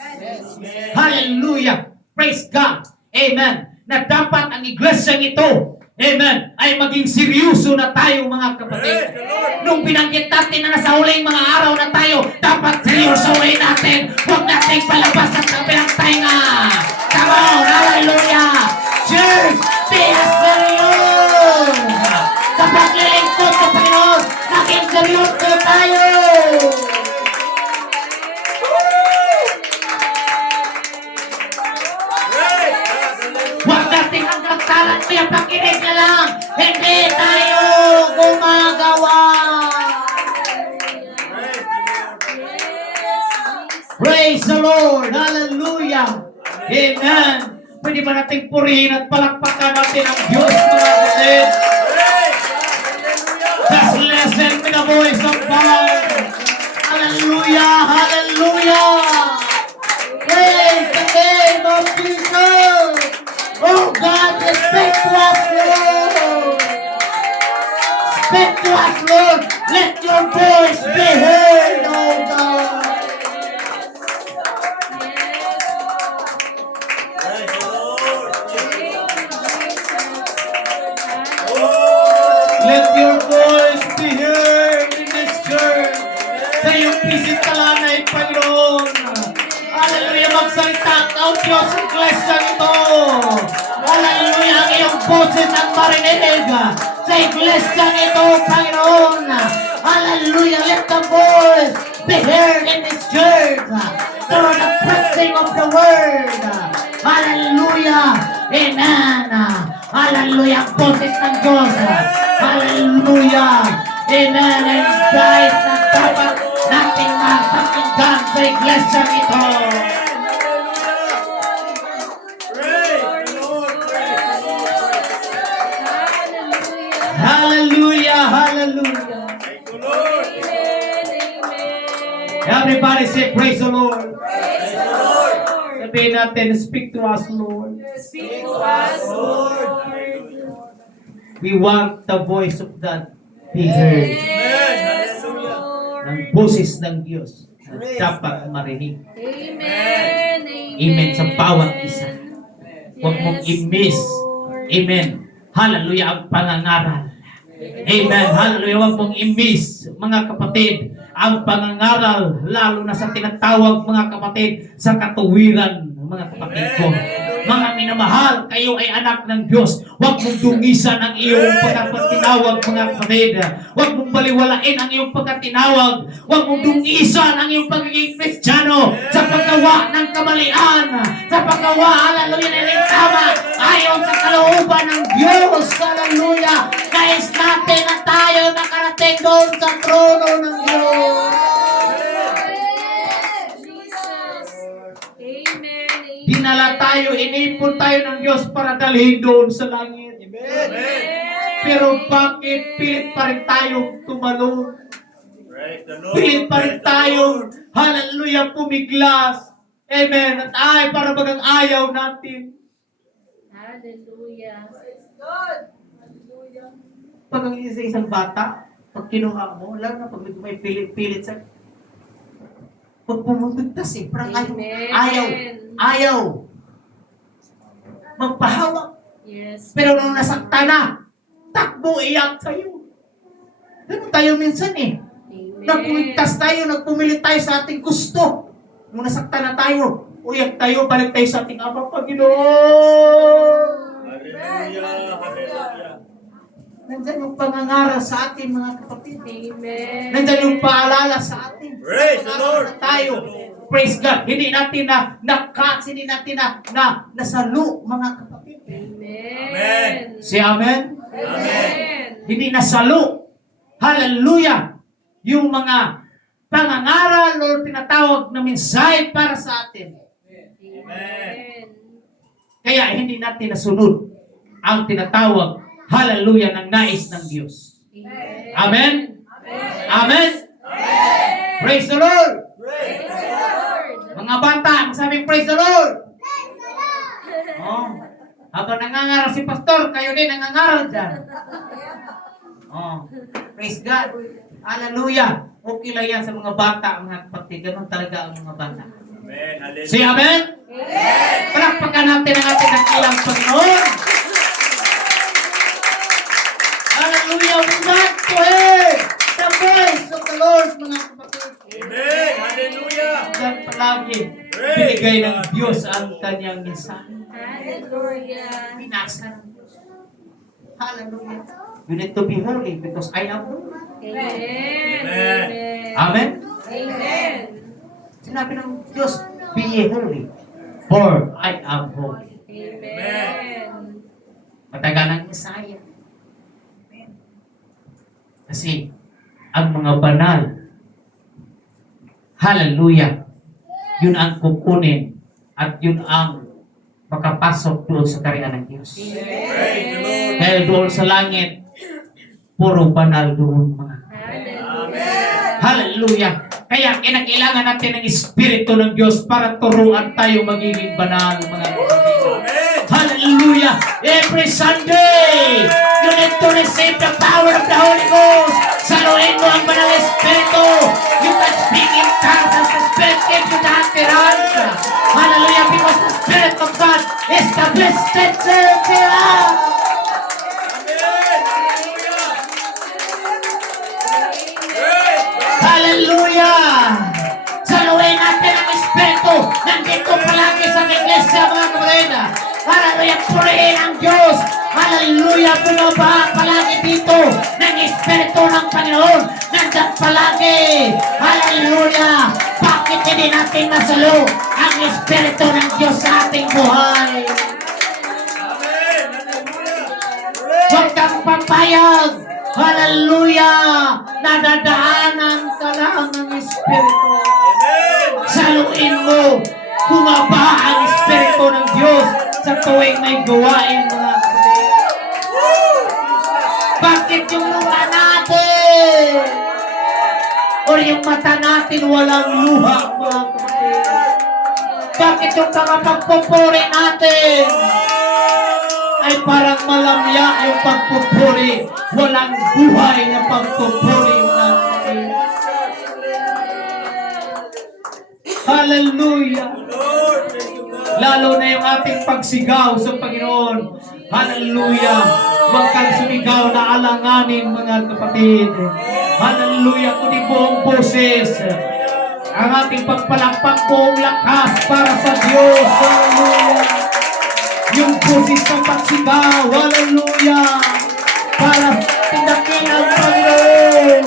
Hallelujah! Praise God! Amen! na dapat ang iglesyang ito, amen, ay maging seryoso na tayo mga kapatid. Praise the Lord. Nung binanggit natin na nasa huling mga araw na tayo, dapat seryosohin natin. Huwag nating palabas ang kabilang tainga. Come on, hallelujah! Church, tiyak seryoso! Sa paglilingkod sa Panginoon, naging seryoso tayo! Praise God. Hallelujah. Huwag nating hanggang talat niya pakinig na lang. Hindi tayo gumagawa. Praise Praise the the Lord. Lord. Hallelujah. Amen. Pwede ba nating purihin at palakpakan natin ang Diyos, mga kapatid? Praise God. Hallelujah. Just listen to the voice of God. Hallelujah. Hallelujah. Praise the name of Jesus. Oh God, speak to us, Lord. Speak to us, Lord. Let your voice be heard, oh God. Praise the Lord. Oh. Let your voice be heard in this church. Sa iyong pisikalanay, Panginoon. Hallelujah, magsalita ka, O Diyos, sa iglesyang ito. Hallelujah, ang iyong boses ang marinig sa iglesyang ito, Panginoon. Hallelujah, let the voice be heard in this church through the preaching of the word. Hallelujah, amen. Hallelujah, ang boses ng Diyos. Hallelujah, amen. And guys, na dapat nating mapakinggan sa iglesyang ito. Praise the Lord. Praise the Lord. Hallelujah, hallelujah. Thank you, Lord. Everybody say, praise the Lord. Praise the Lord. Sabihin natin, speak to us, Lord. Speak to us, Lord. We want the voice of God be heard. Yes, Hallelujah. Lord. Ng boses ng Diyos na dapat marinig. Amen. Amen sa bawat isa. Huwag mong i-miss. Amen. Hallelujah ang pangangaral. Amen. Hallelujah. Huwag mong i-miss, mga kapatid, ang pangangaral, lalo na sa tinatawag, mga kapatid, sa katuwiran, mga kapatid ko. Mga minamahal, kayo ay anak ng Diyos. Huwag mong dungisan ang iyong pagkatinawag, mga kapatid. Huwag mong baliwalain ang iyong pagkatinawag. Huwag mong dungisan ang iyong pagiging Kristiyano sa paggawa ng kamalian, sa paggawa, hallelujah, na hindi tama ayon sa kalooban ng Diyos. Hallelujah. Nais natin na tayo nakarating doon sa trono ng Diyos. Jesus. Amen. Dinala tayo, inipon tayo ng Diyos para dalhin doon sa langit. Amen. Pero bakit pilit pa rin tayo tumalon? Praise the Lord. Pilit pa rin Praise the tayo, Lord. hallelujah, pumiglas. Amen. At ay, para bagang ayaw natin. Hallelujah. Pag ang isang bata, pag kinuha mo, lalo na pag may pilit sa... Pag pumutugtas eh, parang Amen. ayaw. Magpahawak. Yes. Pero nung nasakta na, takbo, iyak sa'yo. Ganun tayo minsan eh. Amen. Nagpumitas tayo, nagpumilit tayo sa ating gusto. Nung nasakta na tayo, uyak tayo, balik tayo sa ating Ama, Panginoon. Hallelujah. Hallelujah. Nandyan yung pangangaral sa atin, mga kapatid. Amen. Nandyan yung paalala sa atin. Praise the Lord. Na tayo. Praise God. Hindi natin hindi natin nasalo, mga kapatid. Amen. Si Amen? Amen. Hindi nasalo. Hallelujah. Yung mga pangangaral o tinatawag na mensahe para sa atin. Amen. Kaya hindi natin nasunod ang tinatawag, hallelujah, ng nais ng Diyos. Amen? Amen? Praise the Lord! Praise the Lord. Mga bata, magsabing praise the Lord! Oh. Habang nangangaral si Pastor, kayo din nangangaral dyan. Oh. Praise God! Hallelujah! Okay lang yan sa mga bata, mga kapatid. Ganun talaga ang mga bata. Amen. Hallelujah. Say amen? Palakpakan natin ang ating nakilang Panginoon. Hallelujah! We want to hear the voice of the Lord, mga kapatid. Amen. Hallelujah. Diyan palagi, binigay ng Diyos ang kanyang mensahe. Hallelujah. Pinasa ng Diyos. Hallelujah. You need to be holy because I am holy. Amen. Amen. Amen? Amen. Sinabi ng Diyos, be ye holy, for I am holy. Amen. Matagal ng Messiah. Kasi, ang mga banal, hallelujah, yun ang kukunin at yun ang makapasok doon sa kariyan ng Diyos. Praise the Lord. Dahil doon sa langit, puro banal doon mga. Hallelujah. Hallelujah! Kaya kinakailangan natin ng Espiritu ng Diyos para turuan tayo magiging banal mga kapatid. Amen. Hallelujah! Every Sunday, you need to receive the power of the Holy Ghost. Saluhin mo ang banal na Espiritu. You can speak in tongues as the Spirit gives you the utterance. Hallelujah! Because the Spirit of God is the blessed Savior. Hallelujah! Saluhin natin ang Espiritu. Nandito palagi sa iglesia mga kapatid. Hallelujah! Purihin ang Diyos. Hallelujah! Bumaba palagi dito ng Espiritu ng Panginoon. Nandyan palagi. Hallelujah! Bakit hindi natin masalo ang Espiritu ng Diyos sa ating buhay? Huwag kang papayag. Hallelujah! Nadadaanan ka lang ng Espiritu. Saluin mo. Bumaba ang Espiritu ng Diyos sa tuwing may gawain mga kapatid. Bakit yung luha natin o yung mata natin walang luha mga kapatid? Bakit yung mga pagpupuri natin ay parang malamya yung pagpupuri, walang buhay na pagpupuri mga kapatid? Hallelujah! Lalo na yung ating pagsigaw sa Panginoon. Hallelujah! Huwag kang sumigaw na alanganin mga kapatid. Hallelujah! Kundi buong boses. Ang ating pagpalakpak buong lakas para sa Diyos. Hallelujah! Yung boses ng pagsigaw. Hallelujah! Para tindakin ang Panginoon.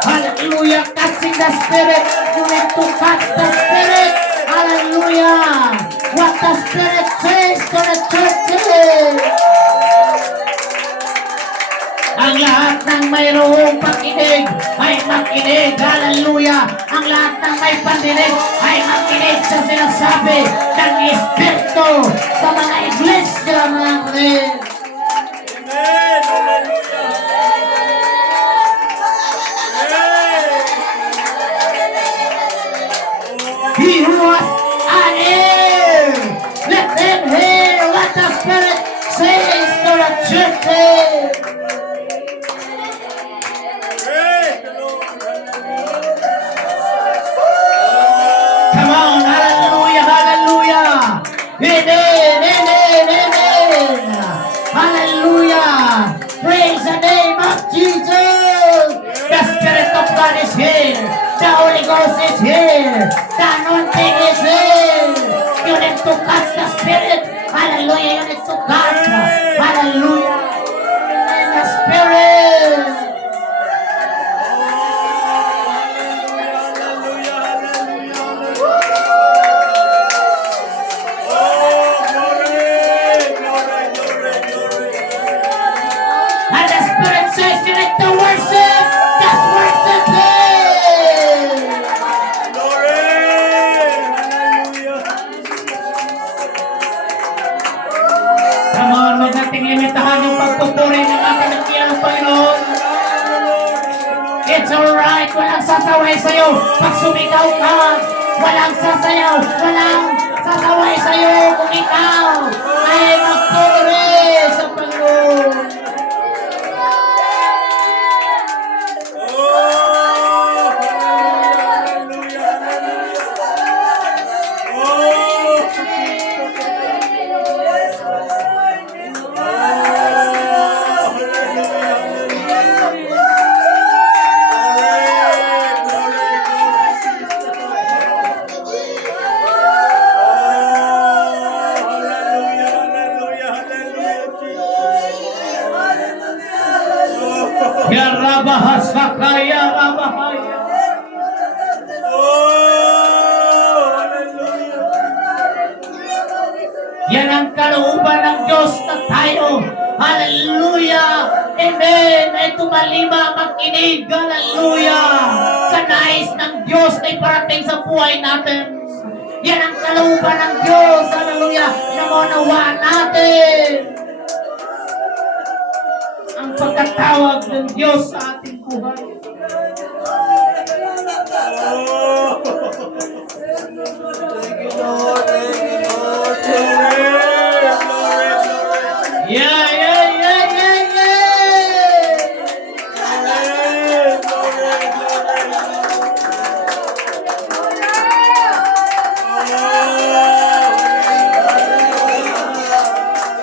Hallelujah! Catching the Spirit. You need to catch the Spirit. Hallelujah! What the Spirit says to the churches. Ang lahat ng mayroong pakinig ay makinig. Hallelujah! Ang lahat ng may pandinig ay makinig sa sinasabi ng Espiritu sa mga iglesia mga kapatid. He who has an ear, let them hear what the Spirit says to the churches. Come on, hallelujah, hallelujah. Amen, amen, amen. Hallelujah. Praise the name of Jesus. The Spirit of God is here. The Holy Ghost is here. The anointing is here. You need to catch the Spirit. Hallelujah. You need to catch. Hallelujah. The Spirit. And the Spirit says you need to worship. Just worship Him. Come on, huwag nating limitahan yung pagpupuri ng ating nakiyan ng Panginoon. It's alright, walang sasaway sa'yo. Pag sumigaw ka, walang sasayaw, walang sasaway sa'yo kung ikaw ay magpuri sa Panginoon. Rabahasakaya Rabahaya. Oh, hallelujah. Yan ang kalooban ng Diyos na tayo. Hallelujah! Amen! Ay tumalima, makinig. Hallelujah! Sa nais ng Diyos na iparating sa buhay natin. Yan ang kalooban ng Diyos. Hallelujah! Na maunawaan natin ang pagkatawag ng Diyos sa ating buhay. Oh. Thank you, Lord. Thank you, Lord. Glory, glory, glory. Yeah, yeah, yeah, yeah, yeah! Glory, glory,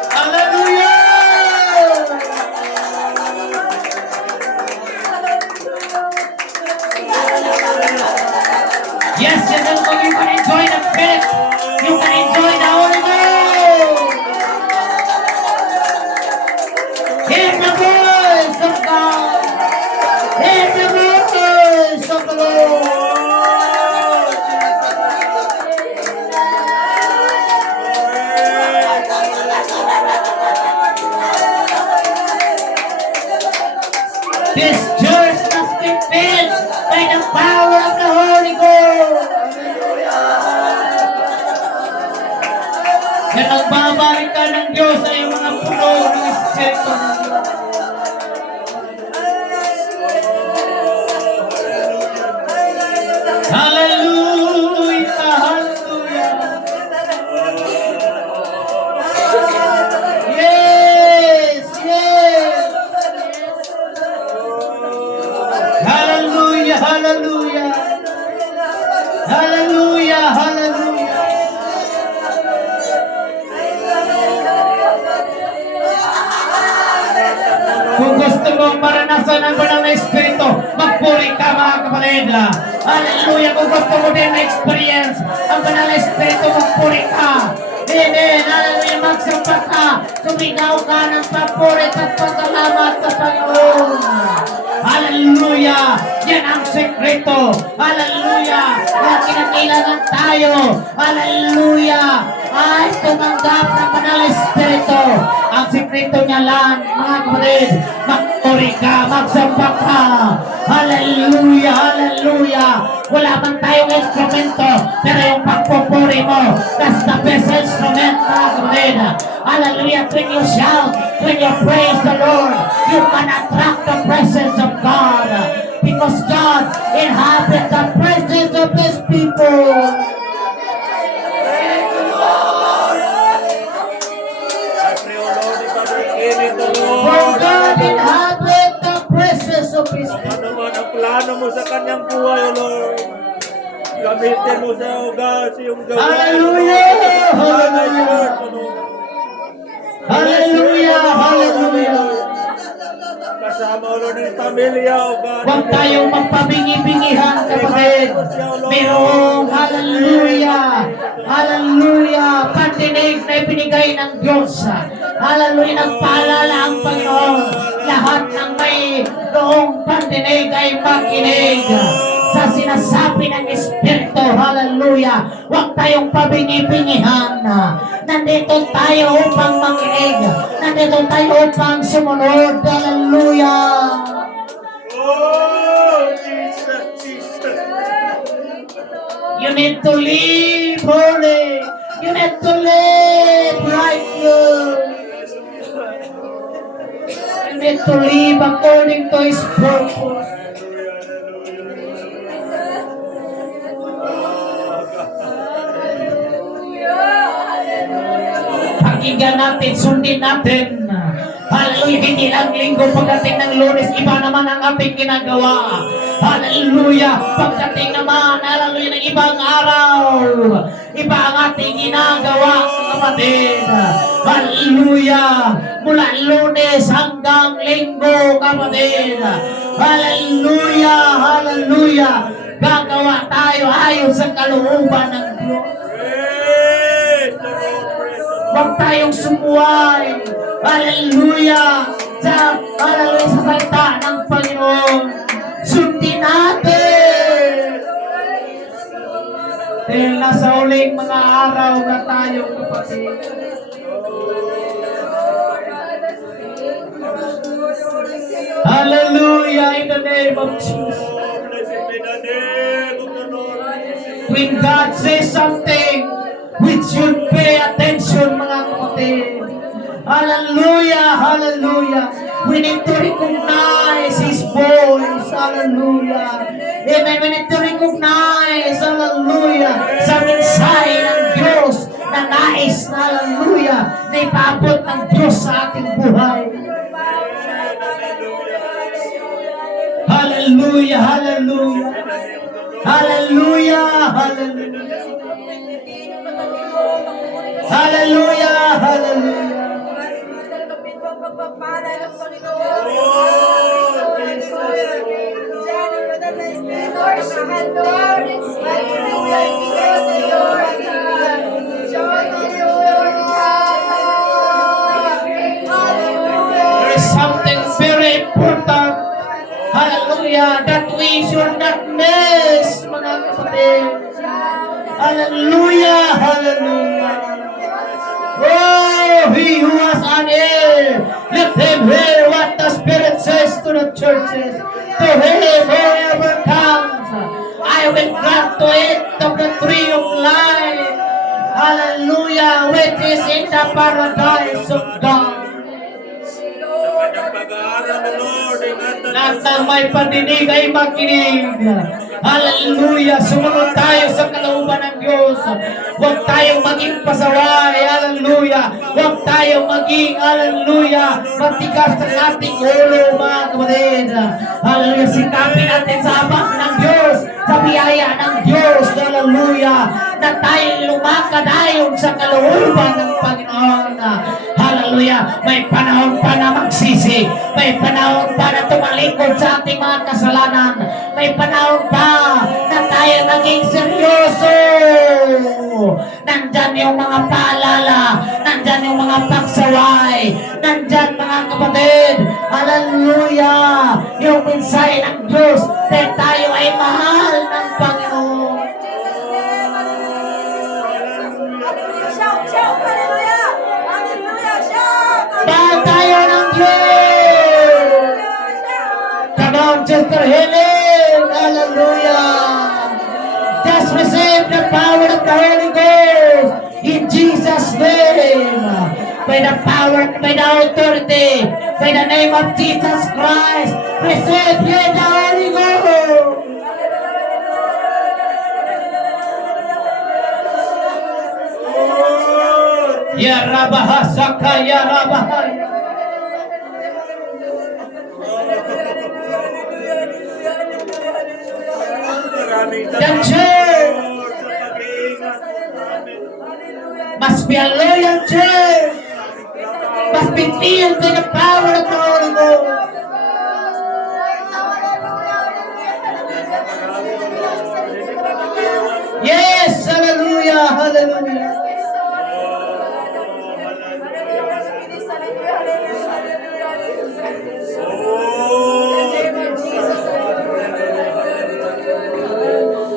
Hallelujah! Yes, you can enjoy the faith. You can enjoy the Holy Ghost. Hear the voice of God. Hear the voice of the Lord. This church must be filled by the power of the Holy Ghost. Yan ang babalikan ng Diyos ay yung mga puno ng Espiritu ng Diyos. Hallelujah! Hallelujah! Yes! Yes! Hallelujah! Hallelujah! Hallelujah! Hallelujah! Kung gusto mong maranasan ang banal na Espiritu, magpuri ka mga kapatid. Hallelujah! Kung gusto mo din ma-experience ang banal na Espiritu, magpuri ka. Amen! Hallelujah! Magsampa ka. Sumigaw ka ng papurit at pasalamat sa Panginoon. Hallelujah! Yan ang sekreto. Hallelujah! Kaya kinakailangan tayo. Hallelujah! Ay tumanggap ng banal na Espiritu. Ang sekreto niya lang, mga kapatid, magpuri ka, magsamba ka. Hallelujah! Hallelujah! Wala man tayong instrumento, pero yung pagpupuri mo, that's the best instrument, mga kapatid. Hallelujah! When you shout, when you praise the Lord, you can attract the presence of God. Because God inhabits the presence of His people. I pray, O Lord, ikaw ang kinig, O For Lord. God inhabits the presence of His people. Ano man ang plano mo sa kanyang buhay, O Lord. Gamitin mo sa ugas yung gawain. Hallelujah! Hallelujah! Hallelujah! Hallelujah! Kasama, O Lord, ng pamilya, O God. Huwag tayong magpabingi-bingihan, kapatid. Merong hallelujah! Hallelujah! Pandinig na ibinigay ng Diyos. Hallelujah! Nagpaalala ang Panginoon. Lahat ng may noong pandinig ay makinig sa sinasabi ng Espiritu. Hallelujah! Huwag tayong pabingi-bingihan. Nandito tayo upang makinig. Nandito tayo upang sumunod. Hallelujah! Oh, Jesus, Jesus. You need to live holy. You need to live righteous. You need to live according to His purpose. Pakinggan natin, sundin natin. Hallelujah, hindi lang linggo pagdating ng Lunes, iba naman ang ating ginagawa. Hallelujah, pagdating naman, hallelujah, ng ibang araw, iba ang ating ginagawa, kapatid. Hallelujah, mula Lunes hanggang linggo, kapatid. Hallelujah, hallelujah, gagawa tayo ayon sa kalooban ng Diyos. Praise the Lord, praise the Lord. Huwag tayong sumuway. Hallelujah! hallelujah, sa salita ng Panginoon. Sundin natin. Dahil nasa uling mga araw na tayo, kapatid. Hallelujah, in the name of Jesus. Blessed be the name of the Lord. When God says something, we should pay attention, mga kapatid. Hallelujah, hallelujah. We need to recognize His voice. Hallelujah. Amen. We need to recognize, hallelujah, sa mensahe ng Diyos na nais, hallelujah, na ipaabot ng Diyos sa ating buhay. Hallelujah, hallelujah. Hallelujah, hallelujah. Hallelujah, hallelujah. There is something very important, hallelujah, that we should not miss, mga kapatid. Hallelujah, hallelujah. Oh, he who has an ear, let him hear what the Spirit says to the churches. To him whoever comes, I will grant to it of the tree of life. Hallelujah, which is in the paradise of God. Kanyang pag-aaral ng Lord, ingatan Lahat ng may pandinig ay makinig. Hallelujah. Sumunod tayo sa kalooban ng Diyos. Huwag tayong maging pasaway. Hallelujah. Huwag tayong maging, hallelujah, matigas ng ating ulo, mga kapatid. Hallelujah. Sikapin natin sa habang ng Diyos, sa biyaya ng Diyos. Hallelujah. Na tayo lumakad ayon sa kalooban ng Panginoon. Hallelujah. May panahon pa na magsisi. May panahon pa na tumalikod sa ating mga kasalanan. May panahon pa na tayo maging seryoso. Nandyan yung mga paalala. Nandyan yung mga pagsaway. Nandyan, mga kapatid. Hallelujah. Yung mensahe ng Diyos dahil tayo ay mahal ng Panginoon. Mahal tayo ng Diyos. Come on, Sister Helen. Hallelujah. Just receive the power of the Holy Ghost in Jesus' name. By the power, by the authority, by the name of Jesus Christ, receive ye the Holy Ghost. Ya Rabahasaka, Ya Rabahaya. maraming The church Lord sa pag-iingat. Amen. must be a loyal church. Must be filled with the power of the Holy Ghost. Yes, hallelujah, hallelujah.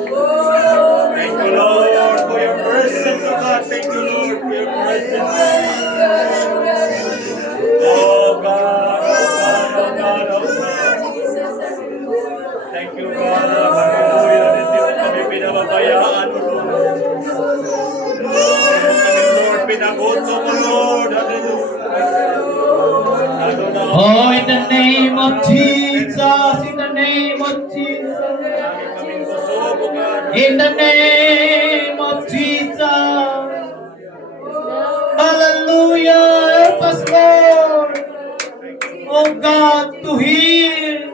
Thank you, Lord, for your presence, oh God. Thank you, Lord, for your presence. Oh God, oh God, oh God, oh God. Thank you, God. Hallelujah. Hindi mo kami pinababayaan, O Lord. Hindi mo kami, Lord, pinaboto mo, Lord. Hallelujah. Lalo na, Oh, in the name of Jesus, in the name of Jesus, marami kaming busog, O God. in the name of Jesus. Hallelujah, help us, Lord. Oh God, to hear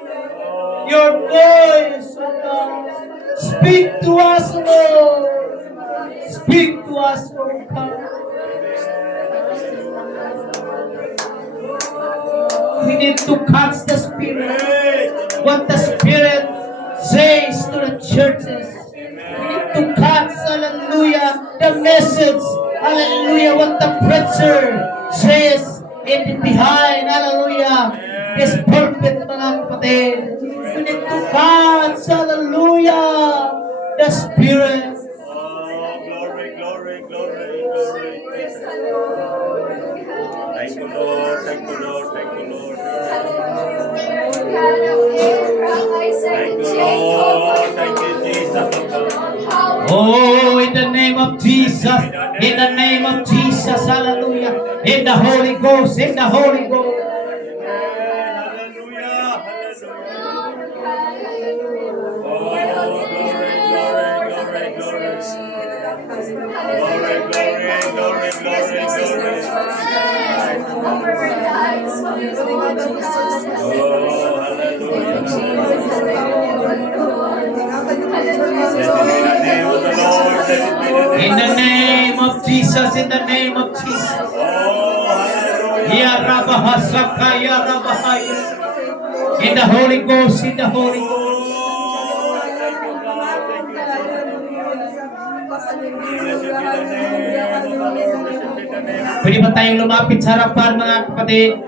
your voice, oh God. Speak to us, Lord. Speak to us, oh God. We need to catch the Spirit. What the Spirit says to the churches. We need to catch, hallelujah, the message. Hallelujah, what the preacher says. in behind, hallelujah, this pulpit, mga kapatid. We need to catch, hallelujah, the Spirit. Oh, glory, glory, glory, glory. Thank you, Lord. Thank you, Lord. Thank you, Lord. Thank you, Lord. Thank you, Jesus. Oh, in the name of Jesus, in the name of Jesus, hallelujah, in the Holy Ghost, in the Holy Ghost. Hallelujah. Hallelujah. Oh, glory, glory, glory, glory. Glory, glory, glory, glory, glory. Oh, hallelujah. In the name of Jesus, in the name of Jesus. Oh, hallelujah. Ya Rabahasaka, Ya Rabahaya. In the Holy Ghost, in the Holy Ghost. Oh, thank you, God. Thank you, Jesus. Blessed be the name of the Lord. Blessed be the name of Pwede ba tayong lumapit sa harapan, mga kapatid?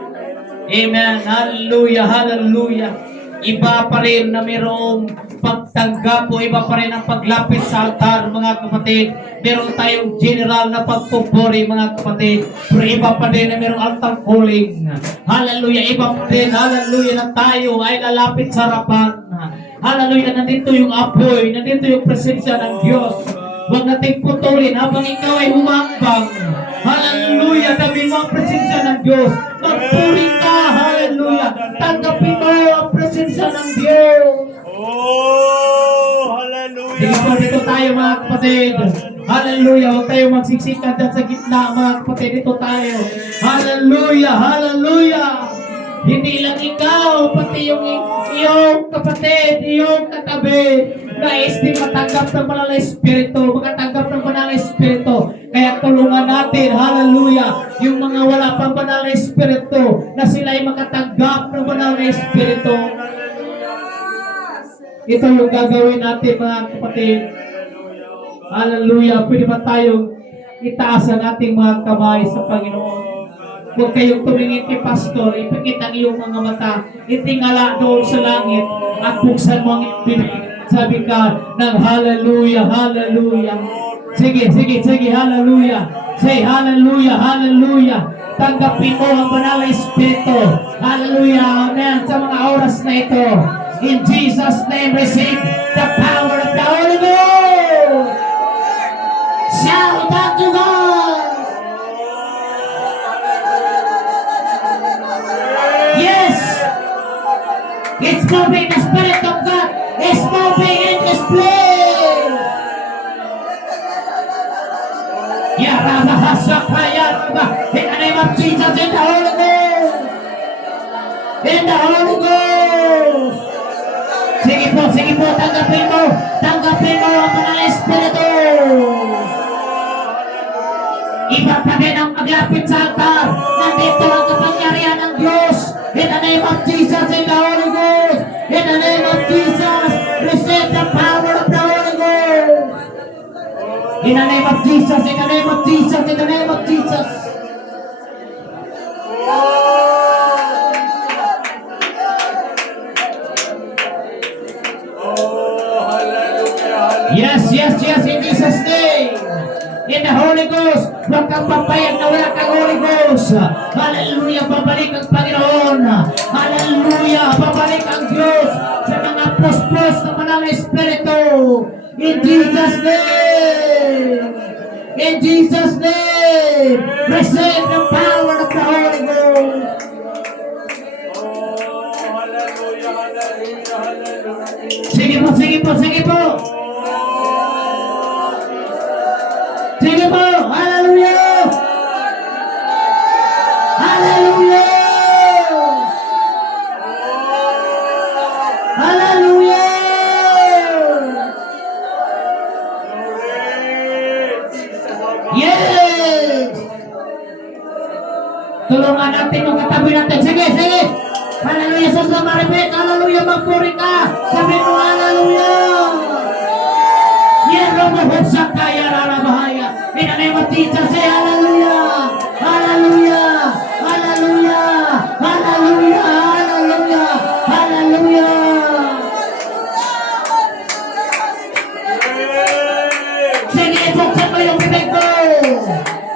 Amen. Hallelujah, hallelujah. Iba pa rin na mayroong pagtanggap o iba pa rin ang paglapit sa altar, mga kapatid. Meron tayong general na pagpupuri, mga kapatid. Pero iba pa rin na mayroong altar calling. Hallelujah. Iba pa rin, hallelujah, na tayo ay lalapit sa harapan. Hallelujah. Nandito yung apoy, nandito yung presensya ng Diyos. Huwag nating putulin habang ikaw ay humambang. Hallelujah! Dami mo ang presensya ng Diyos. Magpuri ka! Hallelujah! Tanggapin mo ang presensya ng Diyos. Oh, hallelujah. Sige po, dito tayo, mga kapatid. Hallelujah! Huwag tayo magsiksikan dyan sa gitna, mga kapatid. Dito tayo. Hallelujah! Hallelujah! Hindi lang ikaw, pati yung iyong kapatid, iyong katabi, nais din matanggap ng banal na Espiritu, makatanggap ng banal na Espiritu. Kaya tulungan natin, hallelujah, yung mga wala pang banal na Espiritu, na sila ay makatanggap ng banal na Espiritu. Ito yung gagawin natin, mga kapatid. Hallelujah. Pwede ba tayong itaas ang ating mga kamay sa Panginoon? Huwag kayong tumingin kay pastor, ipikit ang iyong mga mata, itingala doon sa langit, at buksan mo ang bibig. Sabi ka ng hallelujah, hallelujah. Sige, sige, sige, hallelujah. Say hallelujah, hallelujah. Tanggapin mo ang banal na Espiritu. Hallelujah, amen. Sa mga oras na ito, in Jesus' name, receive the power of the Holy Ghost. Shout unto God. Yes! It's moving, the Spirit of God is moving in this place. In the name of Jesus, in the Holy Ghost. In the Holy Ghost. Sige po, tanggapin mo ang mga Espiritu. Iba pa din ang maglapit sa altar. Nandito ang kapangyarihan ng Diyos. In the name of Jesus, in the Holy Ghost. In the name of Jesus, receive the power of the Holy Ghost. In the name of Jesus, in the name of Jesus, in the name of Jesus. Yes, yes, yes, in Jesus' name. In the Holy Ghost, huwag kang papayag na wala kang Holy Ghost. Hallelujah, babalik ang Panginoon. Hallelujah, babalik ang Diyos sa mga puspos ng banal na Espiritu. In Jesus' name. In Jesus' name. Receive the power of the Holy Ghost. Sige po, sige po, sige po. Sige po, hallelujah! Hallelujah! Hallelujah! Yes! Tulungan natin yung katabi natin. Sige, sige! Hallelujah! Sa maripit! Hallelujah! Magpuri ka! Sabi mo, hallelujah! In the name of Jesus, say hallelujah, hallelujah, hallelujah.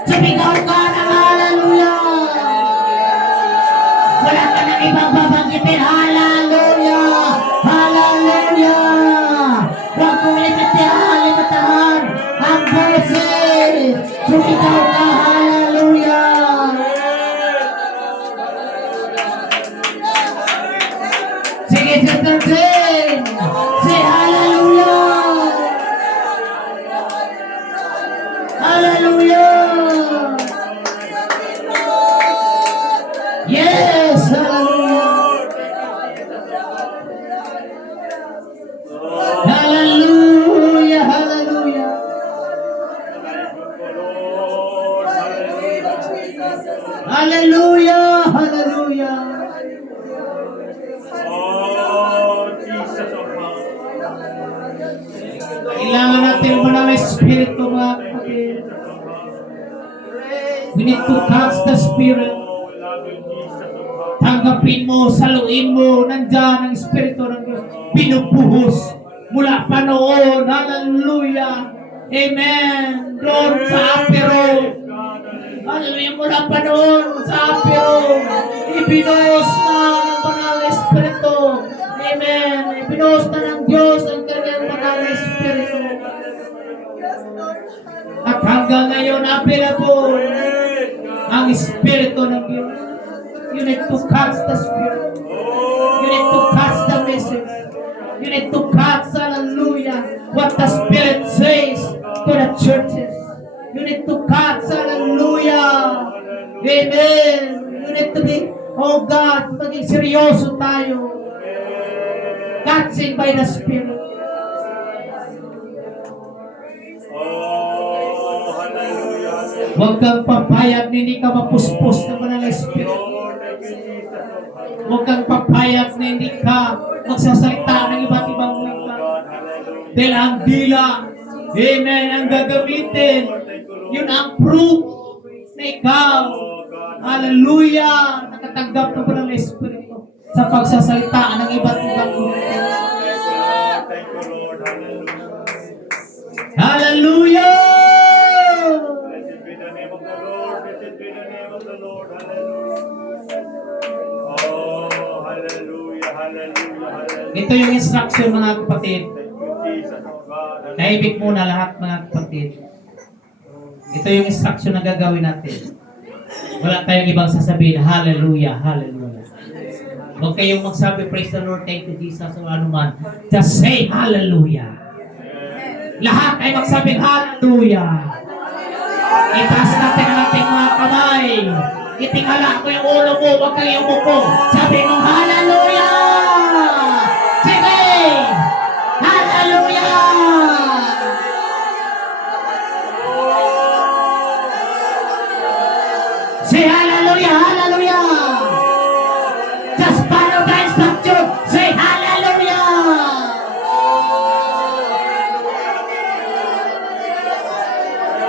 Sumigaw ka ng hallelujah. Wala ka nang ibang babanggitin. Hallelujah. Hallelujah. Huwag mong limitahan ang boses. Sumigaw ka. Hallelujah. Sige, Sister Jane. Say hallelujah. Hallelujah. Yes, hallelujah. Hallelujah, hallelujah. Hallelujah, hallelujah. Oh, Jesus of God. Kailangan natin mo ng Espiritu, mga kapatid. We need to catch the Spirit. Oh, we love you, Jesus of God. Tanggapin mo, saluin mo, nandyan ang Espiritu ng Diyos. Pinupuhos mula pa noon. Hallelujah. Amen. Doon sa Apero. Hallelujah. Mula pa noon sa Apero. Ibinos na ng Banal na Espiritu. Amen. Ibinos na ng Diyos ang kanyang Banal na Espiritu. At hanggang ngayon, available ang Espiritu ng Diyos. You need to catch the Spirit. You need to catch the message. You need to catch, hallelujah, what the Spirit says to the churches. You need to catch, hallelujah. Amen. You need to be, oh God, maging seryoso tayo. Catching by the Spirit. Oh, hallelujah. Huwag kang papayag na hindi ka mapuspos ng Banal na Espiritu. Oh, thank you, Jesus of God. Huwag kang papayag na hindi ka magsasalita ng iba't ibang wika. God, hallelujah. Dahil ang dila, amen, ang gagamitin, yun ang proof na ikaw, hallelujah, nakatanggap ng Banal na Espiritu sa pagsasalita ng iba't ibang wika. Thank you, Lord. Hallelujah. Hallelujah! Blessed be the name of the Lord. Blessed be the name of the Lord. Hallelujah. Oh, hallelujah. Hallelujah. Hallelujah. Ito yung instruction, mga kapatid. Thank you, Jesus of God. Naibig muna lahat, mga kapatid. Ito yung instruction na gagawin natin. Wala tayong ibang sasabihin, hallelujah, hallelujah. Huwag kayong magsabi, praise the Lord, thank you, Jesus, o ano man. Just say hallelujah. Lahat ay magsabing hallelujah. Itaas natin ang ating mga kamay. Itingala ko yung ulo mo, huwag kang umuko. Sabi mo, hallelujah! Sige! Hallelujah! Say hallelujah, hallelujah! Just follow the instruction. Say hallelujah!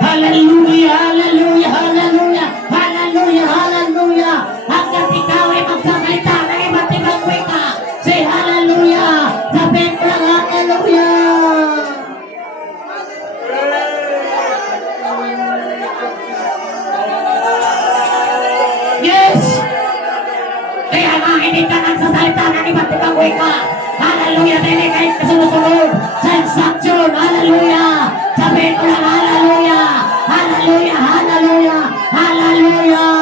Hallelujah, hallelujah, hallelujah, hallelujah, hallelujah. Hanggang ikaw ay magsasalita ng iba't ibang wika. Say hallelujah. Sabihin ko lang hallelujah. Yes! Kaya nga hindi ka nagsasalita ng iba't ibang wika. Hallelujah, dahil kayo kasunod-sunod sa instruction. Hallelujah. Sabihin ko lang hallelujah. Hallelujah, hallelujah, hallelujah.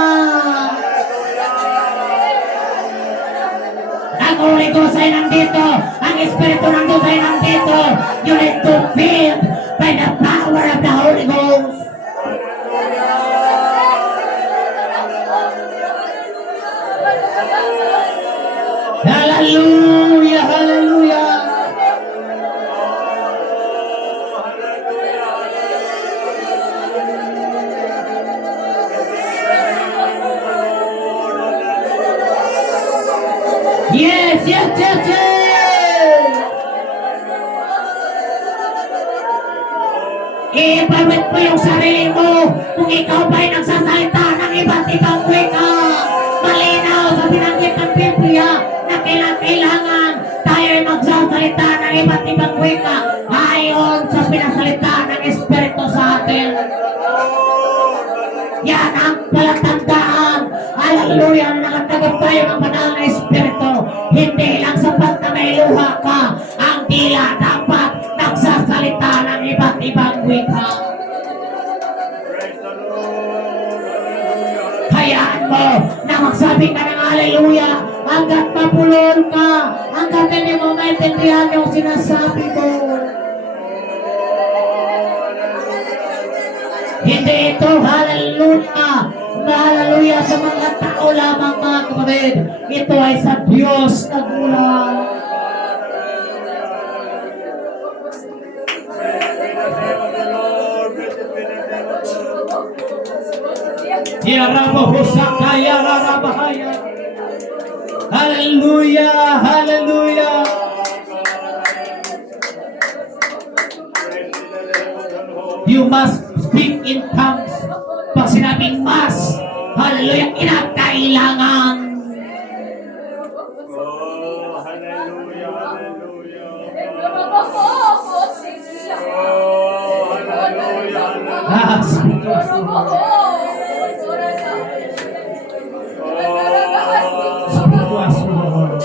Ang Holy Ghost ay nandito. Ang Espiritu ng Diyos ay nandito. You need to feel by the power of the Holy Ghost. Hallelujah, hallelujah. Yes, yes, yes, yes. I-evaluate mo yung sarili mo kung ikaw ba'y nagsasalita ng iba't ibang wika. Malinaw sa binanggit ng Biblia na kailangan tayo ay magsasalita ng iba't ibang wika ayon sa pinasalita ng Espiritu sa atin. palatandaan, hallelujah, na nakatagap tayo ng banal na Espiritu. Hindi lang sapat na may luha ka, ang dila dapat nagsasalita ng iba't ibang wika. Praise the Lord. Hallelujah. Hayaan mo na magsabi ka ng hallelujah hanggat mapulol ka, hanggat hindi mo maintindihan yung sinasabi mo. Hindi ito hallelujah, hallelujah sa mga tao lamang mga kapatid. Ito ay sa Diyos na gulang. Hallelujah, hallelujah. You must speak in tongues. Pag sinabing mas, hallelujah, kinakailangan. Oh, hallelujah, hallelujah. Ah, speak to us, Lord. Speak to us, Lord.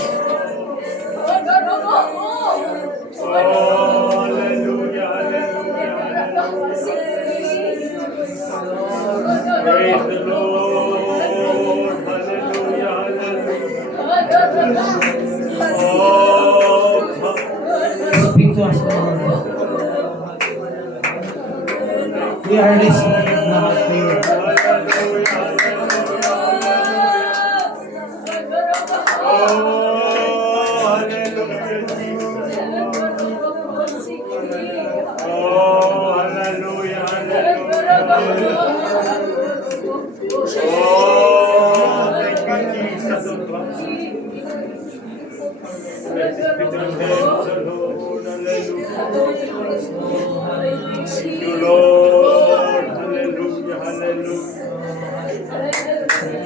Praise the Lord. Hallelujah, hallelujah. Oh, Speak to us, Lord. We are listening, Lord, to you.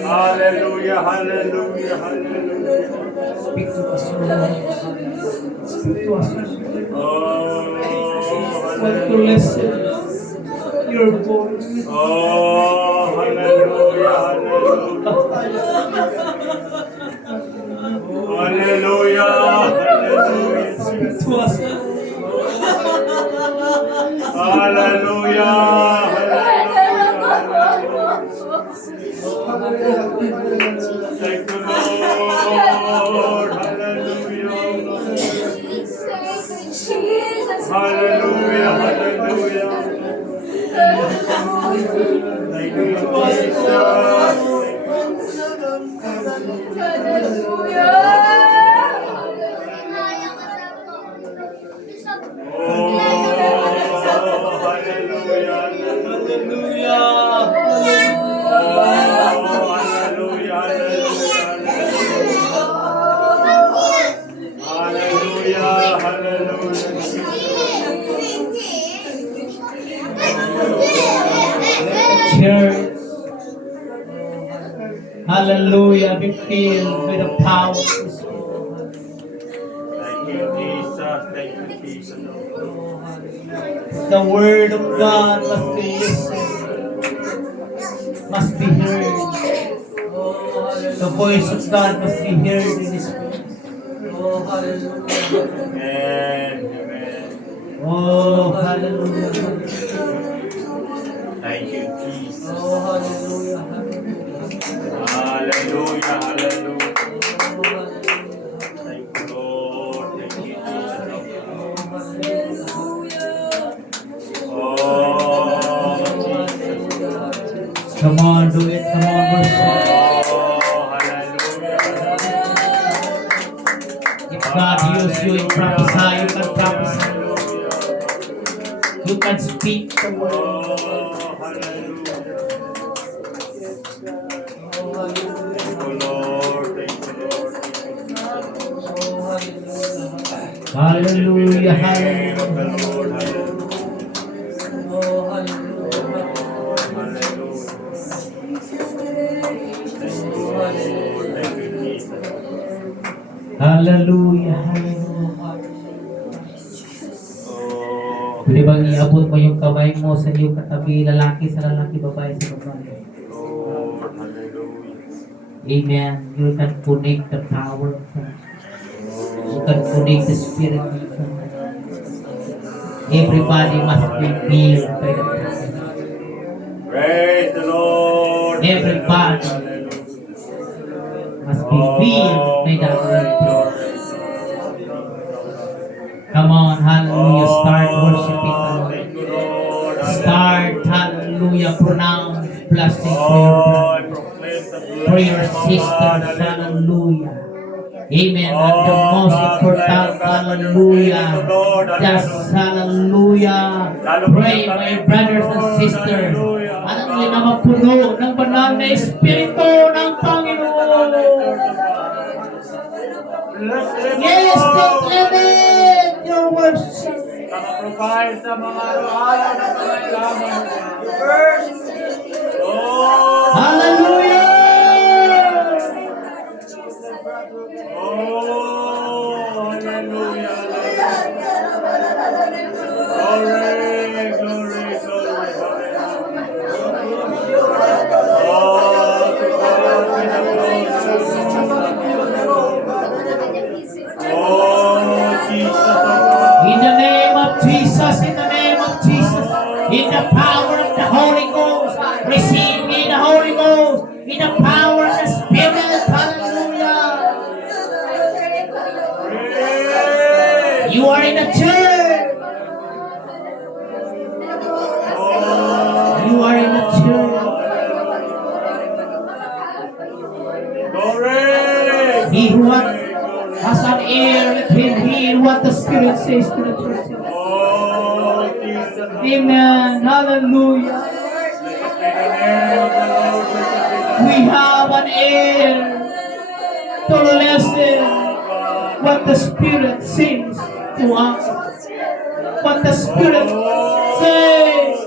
Hallelujah, hallelujah, hallelujah. Speak to us, Lord. Speak to us, Lord. Oh, Want to listen your voice. oh, hallelujah, hallelujah. Hallelujah, hallelujah. Speak to us, Lord. Hallelujah, thank you, Lord. Hallelujah. Hallelujah, hallelujah. Thank you, Church, hallelujah, be filled with the power of His Spirit. Thank you, Jesus. Thank you, Jesus. The word of God must be listened, must be heard. The voice of God must be heard in His place. Amen. Amen. Oh, hallelujah. Thank you, Jesus. Hallelujah, hallelujah. Thank you, Lord. Thank you, Jesus. Oh, Jesus. Come on, do it. Come on, worship. Oh, hallelujah. If God use you in prophesy, you can prophesy. You can speak the word. Oh, hallelujah. Thank you, Lord. Thank you, Lord. Hallelujah, Name of hallelujah. the Lord. Hallelujah, hallelujah. Pwede bang iabot mo yung kamay mo sa iyong katabi, lalaki sa lalaki, babae sa babae? Lord, Amen. You can connect the power of God. You can connect the Spirit of God. Everybody must be filled by the power. Praise the Lord. Everybody must be filled by the Lord. Come on, hallelujah. Start worshiping the Lord. Thank you, Lord. Start, hallelujah. Pronounce blessing for Oh, your I brother, proclaim the for your blessing of God. sisters. Hallelujah. Hallelujah. Amen. And the Oh, most God, important, bless God, for your hallelujah. spirit, Lord. Just hallelujah. Pray, my brothers and sisters. Hallelujah na mapuno ng banal na Espiritu ng Panginoon. Bless him, Yes, Lord. declare your worship. Nakaprovide sa mga araw-araw na pangailangan. Oh, Hallelujah. oh, hallelujah. Glory, glory, glory. Oh, to God be the glory. Oh, Jesus, oh In the name of Jesus, in the name of Jesus, in the power of the Holy Ghost, receive me the Holy Ghost, in the power of the Spirit, hallelujah. Praise. You are in the church. You are in the church. Glory. He who has an ear, let him hear what the Spirit says to the church. Oh, Jesus. Amen, hallelujah. We have an ear to listen what the Spirit says to us. What the Spirit says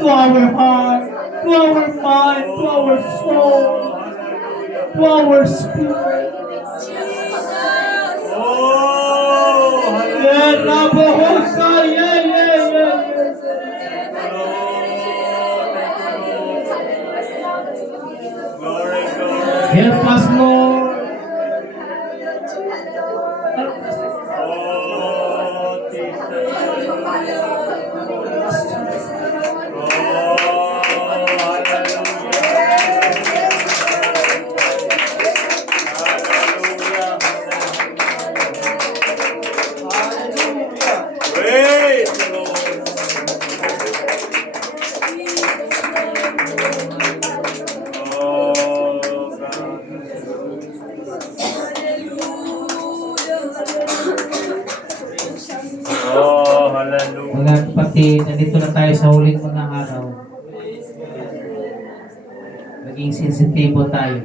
to our heart, to our mind, to our soul, to our spirit. Oh, Yeah, Rabo Hosa, yeah, yeah, yeah, yeah. glory, glory. Help us, Lord. Help us. Oh, Jesus. Oh, hallelujah. Praise the Lord. Oh, God. Oh, hallelujah. Mga kapatid, nandito na tayo sa huling mga araw. Maging sensitibo tayo.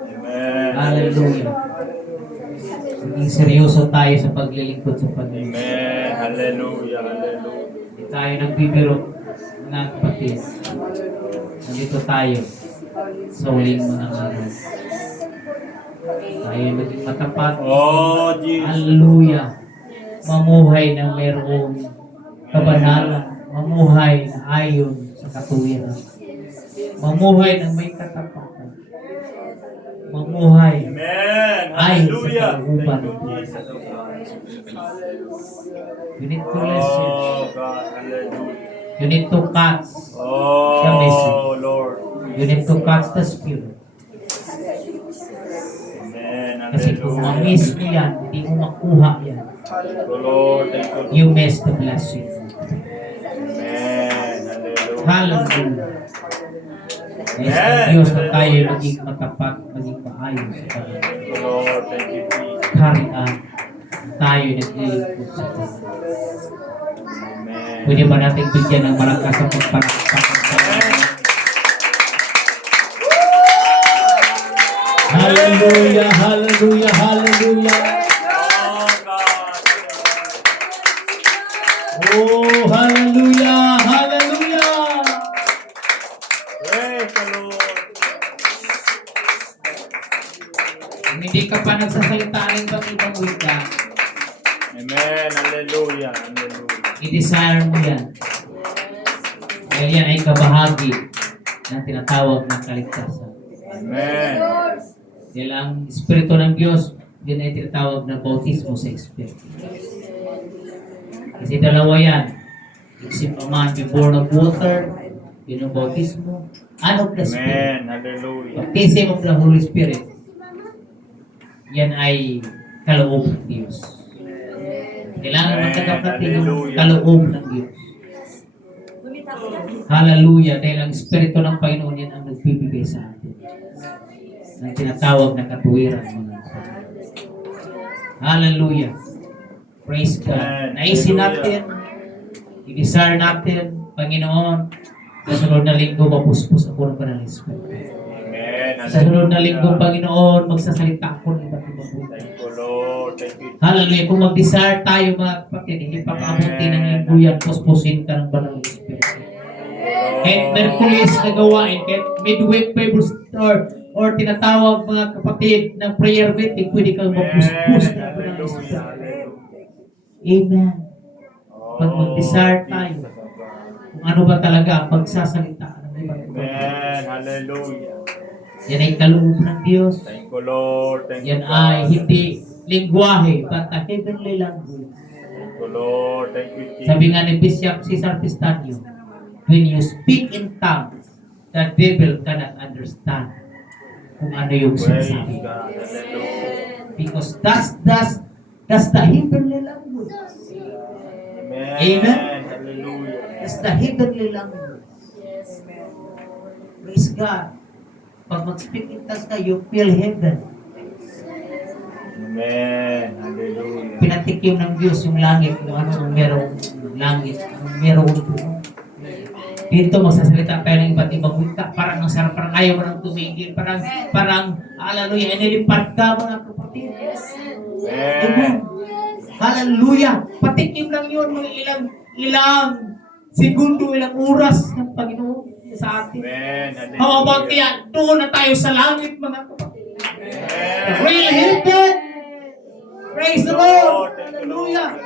Amen. Hallelujah. Maging seryoso tayo sa paglilingkod sa Panginoon. Amen. Hallelujah. Hallelujah. Hindi tayo nagbibiro, mga kapatid. Nandito tayo sa huling mga araw. Tayo maging matapat. Oh, Jesus. Hallelujah. Mamuhay na mayroong kabanalan. Mamuhay na ayon sa katuwiran. Mamuhay na may katapatan. Mamuhay Amen. ayon sa Hallelujah. kalooban Thank ng you, Diyos. Jesus. You need to listen. Oh, God. Hallelujah. You need to catch. Oh, Lord. You need to catch the Spirit. Amen. Kasi kung Hallelujah. ma-miss mo yan, hindi mo makuha yan. Oh, Lord. Thank you. You miss the blessing. Amen. Hallelujah. Hallelujah. Yes, ang Diyos na tayo maging matapat, maging maayos sa Kanya. Oh, Lord. Thank you, Jesus. Karian, tayo naglilingkod sa Kanya. Amen. Pwede ba natin bigyan ng malakas sa pagpalakpak? Hallelujah, hallelujah, hallelujah. Oh, God. Oh, hallelujah, hallelujah. Praise the Lord. Kung hindi ka pa nagsasalita ng ibang wika, Amen. Hallelujah. Hallelujah. i-desire mo yan. Dahil yan ay kabahagi ng tinatawag ng kaligtasan. Amen. Dahil ang Espiritu ng Diyos, yun ay tinatawag na bautismo sa Espiritu. Kasi dalawa yan. If a man be born of water, yun yung bautismo. Ano the Spirit? Amen. Hallelujah. Baptism of the Holy Spirit. Yan ay kaloob ng Diyos. Kailangan matanggap natin yung kaloob ng Diyos. Hallelujah. Dahil ang Espiritu ng Panginoon yan ang nagbibigay sa atin. Ang tinatawag na katuwiran. Mga kapatid. Hallelujah. Praise God. Naisin natin, i-desire natin, Panginoon, sa sunod na linggo, mapuspos ako ng Banal na Espiritu. Amen. Sa sunod na linggo, Panginoon, magsasalita ako ng iba't ibang buhay. Thank you, Lord. Thank you. Hallelujah. Kung mag-desire tayo, mga kapatid, hindi pa maabuti ng linggo yan, puspusin ka ng Banal na Espiritu. Kahit Merkulis na gawain, kahit midweek Bible or tinatawag mga kapatid ng prayer meeting, pwede kang mapuspos ng Banal na Espiritu. Amen. Pag mag-desire tayo, kung ano ba talaga ang pagsasalita ng ibang ibang. Amen. Hallelujah. Yan ay kaloob ng Diyos. Thank you, Lord. Thank you, Yan ay God. hindi lingwahe, but a heavenly language. Thank you, Lord. Thank you, Jesus. Sabi nga ni Bishop Cesar Pistanio, when you speak in tongues, the devil cannot understand kung ano yung Praise sinasabi. God. Hallelujah. Because that's the heavenly language. Amen. Amen. Hallelujah. That's the heavenly language. Praise God. Pag mag-speak in tongues ka, you feel heaven. Amen. Hallelujah. Pinatikim ng Diyos yung langit, kung ano ang merong langit, ang merong puno. Dito magsasalita tayo ng iba't ibang wika, parang ang sarap, parang ayaw mo nang tumigil, parang hallelujah, inilipad ka mga kapatid. Amen. Hallelujah. Patikim lang yun, mga ilang segundo, ilang oras ng Panginoon sa atin. Amen. How about yan? Doon na tayo sa langit, mga kapatid. The real heaven. Praise the Lord. Hallelujah.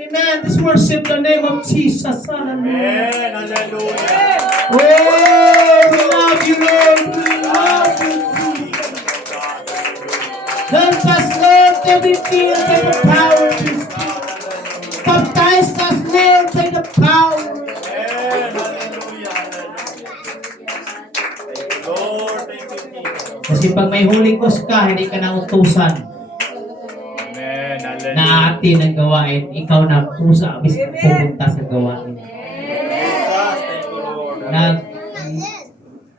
Amen. Let's worship the name of Jesus. Hallelujah. Amen. Hallelujah. Oh, we love you, Lord. We love you, Jesus. Help us, Lord, to be filled by the power of His Spirit. Baptize us, Lord, by the power. Amen. Hallelujah. Thank you, Lord. Thank you, Jesus. Kasi pag may Holy Ghost ka, hindi ka na utusan Amen. Hallelujah. na atin ang gawain. Ikaw na usa, bis pupunta sa gawain. Jesus. Thank you, Lord.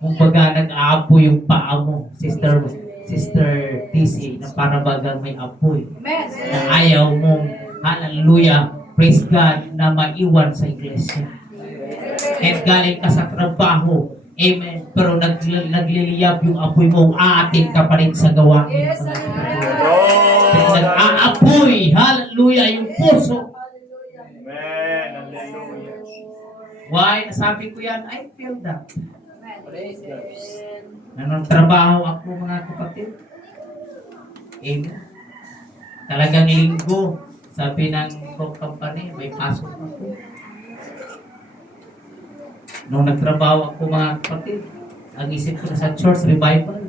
Kumbaga, nag-aapoy yung paa mo, Sister TC, na para bagang may apoy. Na ayaw mong, hallelujah, praise God, na maiwan sa iglesia. Kahit galing ka sa trabaho, amen, pero nagliliyab yung apoy mo, aatin ka pa rin sa gawain. Nag-aapoy, hallelujah, yung puso. Amen. Hallelujah. Why? Nasabi ko yan, I feel that. Nang trabaho ako, mga kapatid. Amen. Talagang linggo, sabi ng Coke Company, may pasok ako. Nung nagtrabaho ako, mga kapatid, ang isip ko na sa church revival.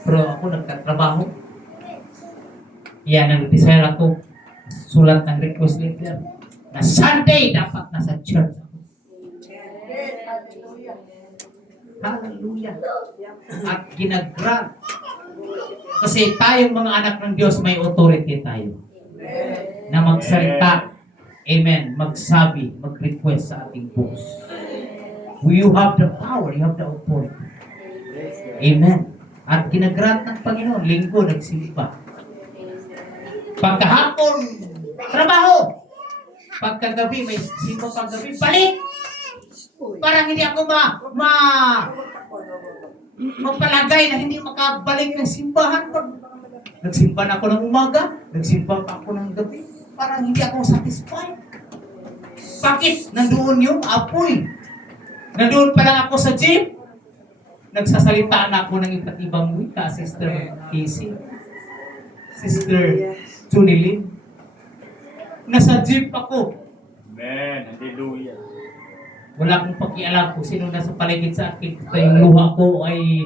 Pero ako nagtatrabaho. Yan, nag-desire ako. Sulat ng request letter na Sunday dapat nasa church ako. Hallelujah. At ginag-grant. Kasi tayong mga anak ng Diyos, may authority tayo. Na magsalita. Amen. Magsabi, mag-request sa ating boss. You have the power, you have the authority. Amen. At ginagrant ng Panginoon, linggo, nagsimba. Pagkahapon, trabaho. Pagkagabi, may simba paggabi, balik! Parang hindi ako magpalagay na hindi makabalik ng simbahan. Nagsimba na ako ng umaga, nagsimba pa ako ng gabi. Parang hindi ako satisfied. Bakit? Nandoon yung apoy. Nandoon pa lang ako sa jeep. Nagsasalita na ako ng iba't ibang wika, Sister Casey, Sister Junilyn. Nasa jeep ako. Amen. Hallelujah. Wala akong pakialam kung sino nasa paligid sa akin. Basta yung luha ko ay,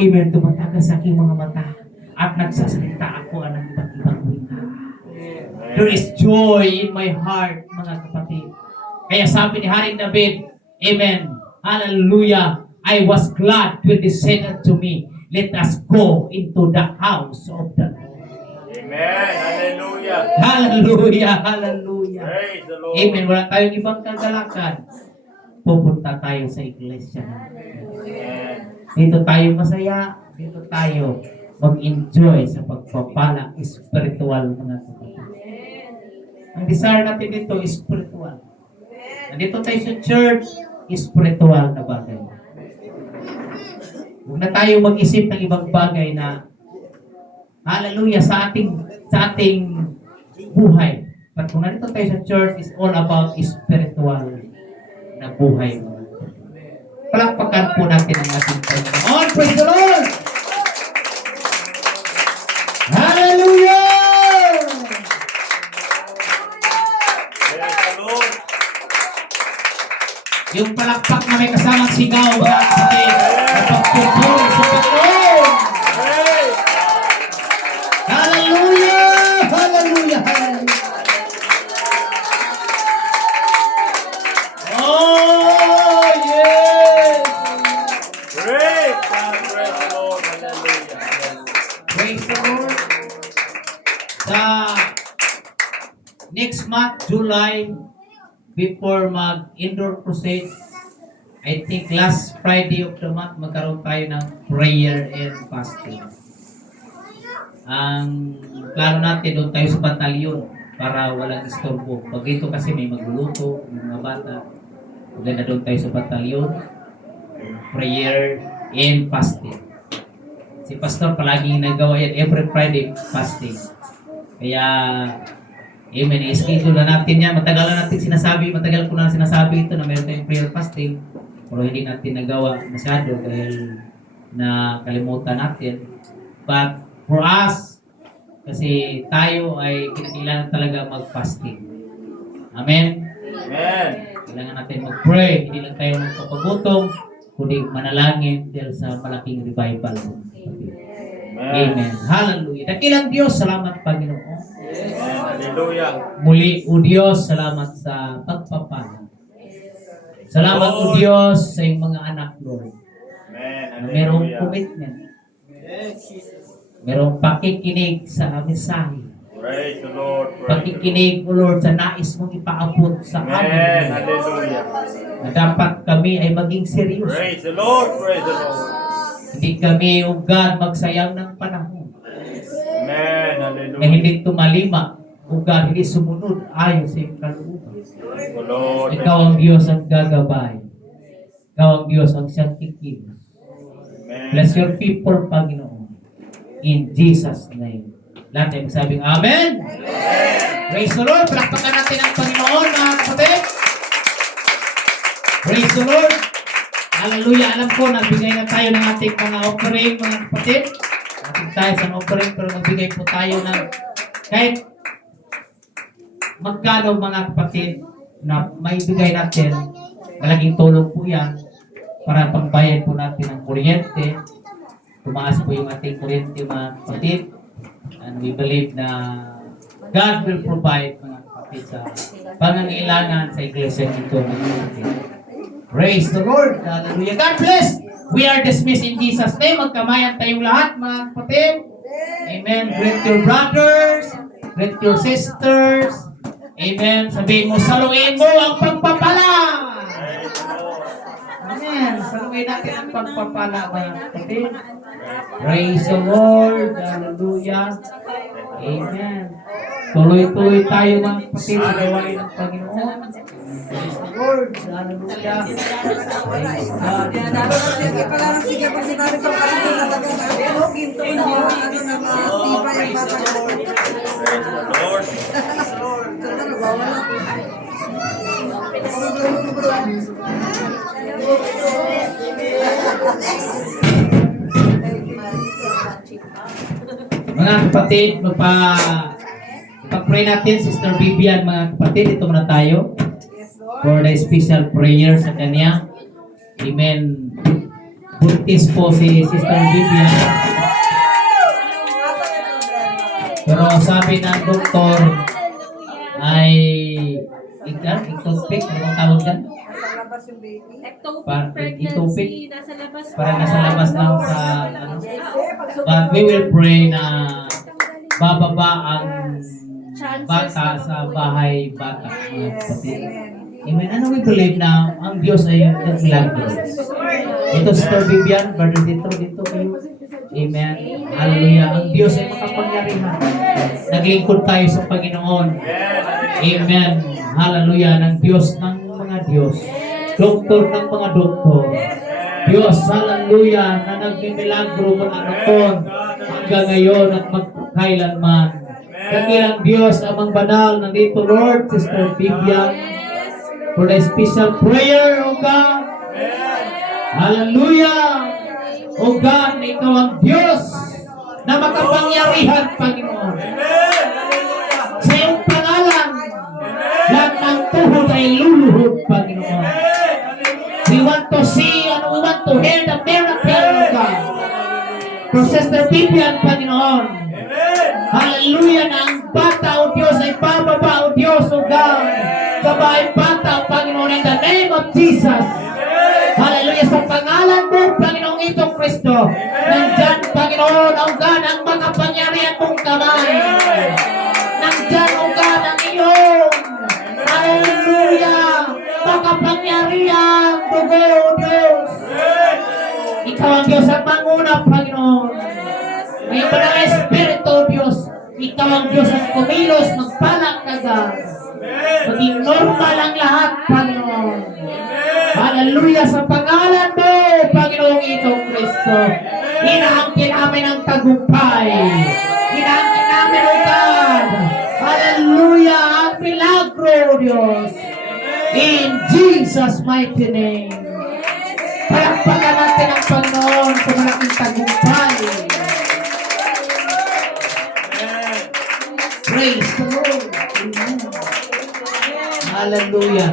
amen, tumatagas sa aking mga mata. At nagsasalita ako ng iba't ibang wika. There is joy in my heart, mga kapatid. Kaya sabi ni Haring David, amen, hallelujah, I was glad when they said unto me, let us go into the house of the Lord. Amen. Hallelujah. Hallelujah, hallelujah. Praise the Lord. Amen. Wala tayong ibang kagalakan. Pupunta tayo sa iglesia. Amen. Dito tayo masaya. Dito tayo mag-enjoy sa pagpapala spiritual, mga kapatid. Ang desire natin dito is spiritual. Nandito tayo sa church, spiritual na bagay. Huwag na tayo mag-isip ng ibang bagay na hallelujah sa ating buhay. But kung nandito tayo sa church, is all about spiritual na buhay. Palakpakan po natin ang ating Panginoon. Praise the Lord! Hallelujah! Praise the Lord. Yung palakpak na may kasamang sigaw, mga kapatid, na pagpupuri sa Panginoon. Praise. Hallelujah! Hallelujah! Hallelujah! Oh, yes! Praise God. Praise the Lord. Hallelujah. Praise the Lord. Sa next month, July, before mag-indoor crusade, I think last Friday of the month, magkaroon tayo ng prayer and fasting. Ang plano natin, doon tayo sa batalyon para walang istorbo. Pag dito kasi may magluluto, may mga bata. Maganda doon tayo sa batalyon, prayer and fasting. Si Pastor palagi nagawa yan, every Friday fasting. Kaya, amen, i-schedule na natin yan. Matagal ko na sinasabi ito na meron tayong prayer fasting. Pero hindi natin nagawa masyado dahil nakalimutan natin. But for us, kasi tayo ay kinakailangan talaga mag-fasting. Amen? Amen. Kailangan natin mag-pray. Hindi lang tayo magpapagutom, kundi manalangin dahil sa malaking revival. Amen. Hallelujah. Dakilang Diyos, salamat Panginoon. Amen. Hallelujah. Muli, O Diyos, salamat sa pagpapala. Salamat, O Lord. Diyos, sa iyong mga anak, Lord. Amen. Na merong Hallelujah. commitment. Merong pakikinig sa mensahe. Praise the Lord. Praise the Lord. Pakikinig, O Lord, sa nais mong ipaabot sa Amen. amin. Hallelujah. Na dapat kami ay maging seryoso. Praise the Lord. Praise the Lord. Hindi kami, O God, magsayang ng panahon. Amen. Na Hallelujah. hindi tumalima. O God, hindi sumunod ayon sa iyong kalooban. The Lord. Ikaw ang Diyos ang gagabay. Ikaw ang Diyos ang siyang kikilos. Amen. Bless your people, Panginoon. In Jesus' name. Lahat ay magsabing Amen. Praise the Lord. Palakpakan natin ang Panginoon, mga kapatid. Praise the Lord. Hallelujah. Alam ko, nagbigay na tayo ng ating mga offering, mga kapatid. Natin tayo sa offering, pero nagbigay po tayo ng kahit magkano, mga kapatid, na may bigay natin. Malaking tulong po yan para pangbayad po natin ng kuryente. Tumaas po yung ating kuryente, mga kapatid. And we believe na God will provide, mga kapatid, sa pangangailangan sa iglesia nito, mga kapatid. Praise the Lord. Hallelujah. God bless. We are dismissed in Jesus' name. Magkamayan tayong lahat, mga kapatid. Amen. Greet your brothers. Greet your sisters. Amen. Sabihin mo, saluin mo ang pagpapala. Amen. Saluin natin ang pagpapala, mga kapatid. Praise the Lord. Hallelujah. Amen. Tuloy-tuloy tayo, mga kapatid, sa gawain ng Panginoon. Praise the Lord. Hallelujah. Praise God. Praise the Lord. Mga kapatid, magpa-pray natin, Sister Vivian, mga kapatid, ito muna tayo. for the special prayer sa kanya. Amen. Buntis po si Sister Vivian. Pero sabi ng doktor ay ectopic, ano tawag dyan? Ectopic pregnancy, nasa labas Para nasa labas lang sa ano. But we will pray na bababa ang bata sa bahay bata. Mga kapatid. Amen. Ano we believe na ang Diyos ay nagmilagro. Ito Sister Vivian, Brother dito kayo. Amen. Hallelujah. Ang Diyos ay makapangyarihan. Naglingkod tayo sa Panginoon. Amen. Hallelujah. Ng Diyos ng mga Diyos. Doktor ng mga doktor. Diyos, hallelujah, na nagmimilagro mula noon hanggang ngayon at magkailanman. Kakilang Diyos, amang banal, nandito Lord, Sister Vivian, for the special prayer, O God. Hallelujah. O God, ikaw ang Diyos na makapangyarihan, Panginoon. Sa iyong pangalan, lahat ng tuhod ay luluhod, Panginoon. We want to see and we want to hear the miracle, O God. For Sister Vivian, Panginoon. Hallelujah, na ang bata, O Diyos, ay bababa, O Diyos, O God. Sa bahay bata, Panginoon, in the name of Jesus. Hallelujah, sa pangalan mo, Panginoong itong Kristo. Nandyan, Panginoon, O God, ang makapangyarihan mong kamay. Nandyan, O God, ang iyong. Hallelujah, makapangyarihan, dugo, O Diyos. Ikaw ang Diyos ang manguna, Panginoon. Ngayon ba ng Espiritu, O Diyos, ikaw ang Diyos ang kumilos, magpalang kagas. Maging normal ang lahat, Panginoon. Hallelujah, sa pangalan mo, Panginoong itong Kristo. Inaangkin namin ang tagumpay. Inaangkin namin, O God. Hallelujah, ang milagro, O Diyos. In Jesus' mighty name. Palakpakan natin ang Panginoon sa malaking tagumpay. Praise the Lord. Amen. Hallelujah.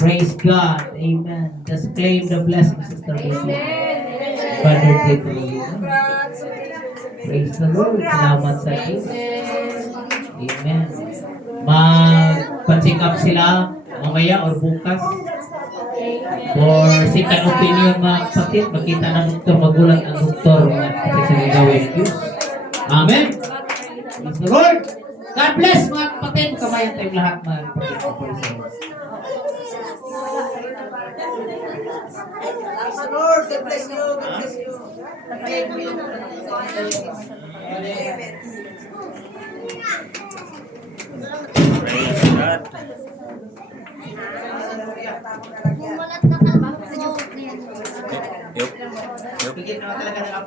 Praise God. Amen. Just claim the blessing, Sister Vivian. Father, take the lead. Praise the Lord. Salamat sa Diyos. Amen. Magpa-check up sila mamaya or bukas. For second opinion, mga kapatid, makita ng doktor, magulat ang doktor, mga kapatid sa gagawin ng Diyos. Amen. Praise the Lord. God bless, mga kapatid. Kamayan tayong lahat, mga kapatid. Praise the Lord. Lord, God bless you. God bless you. Praise God. Kumulat na kalbang. Yup. Bigyan naman talaga ng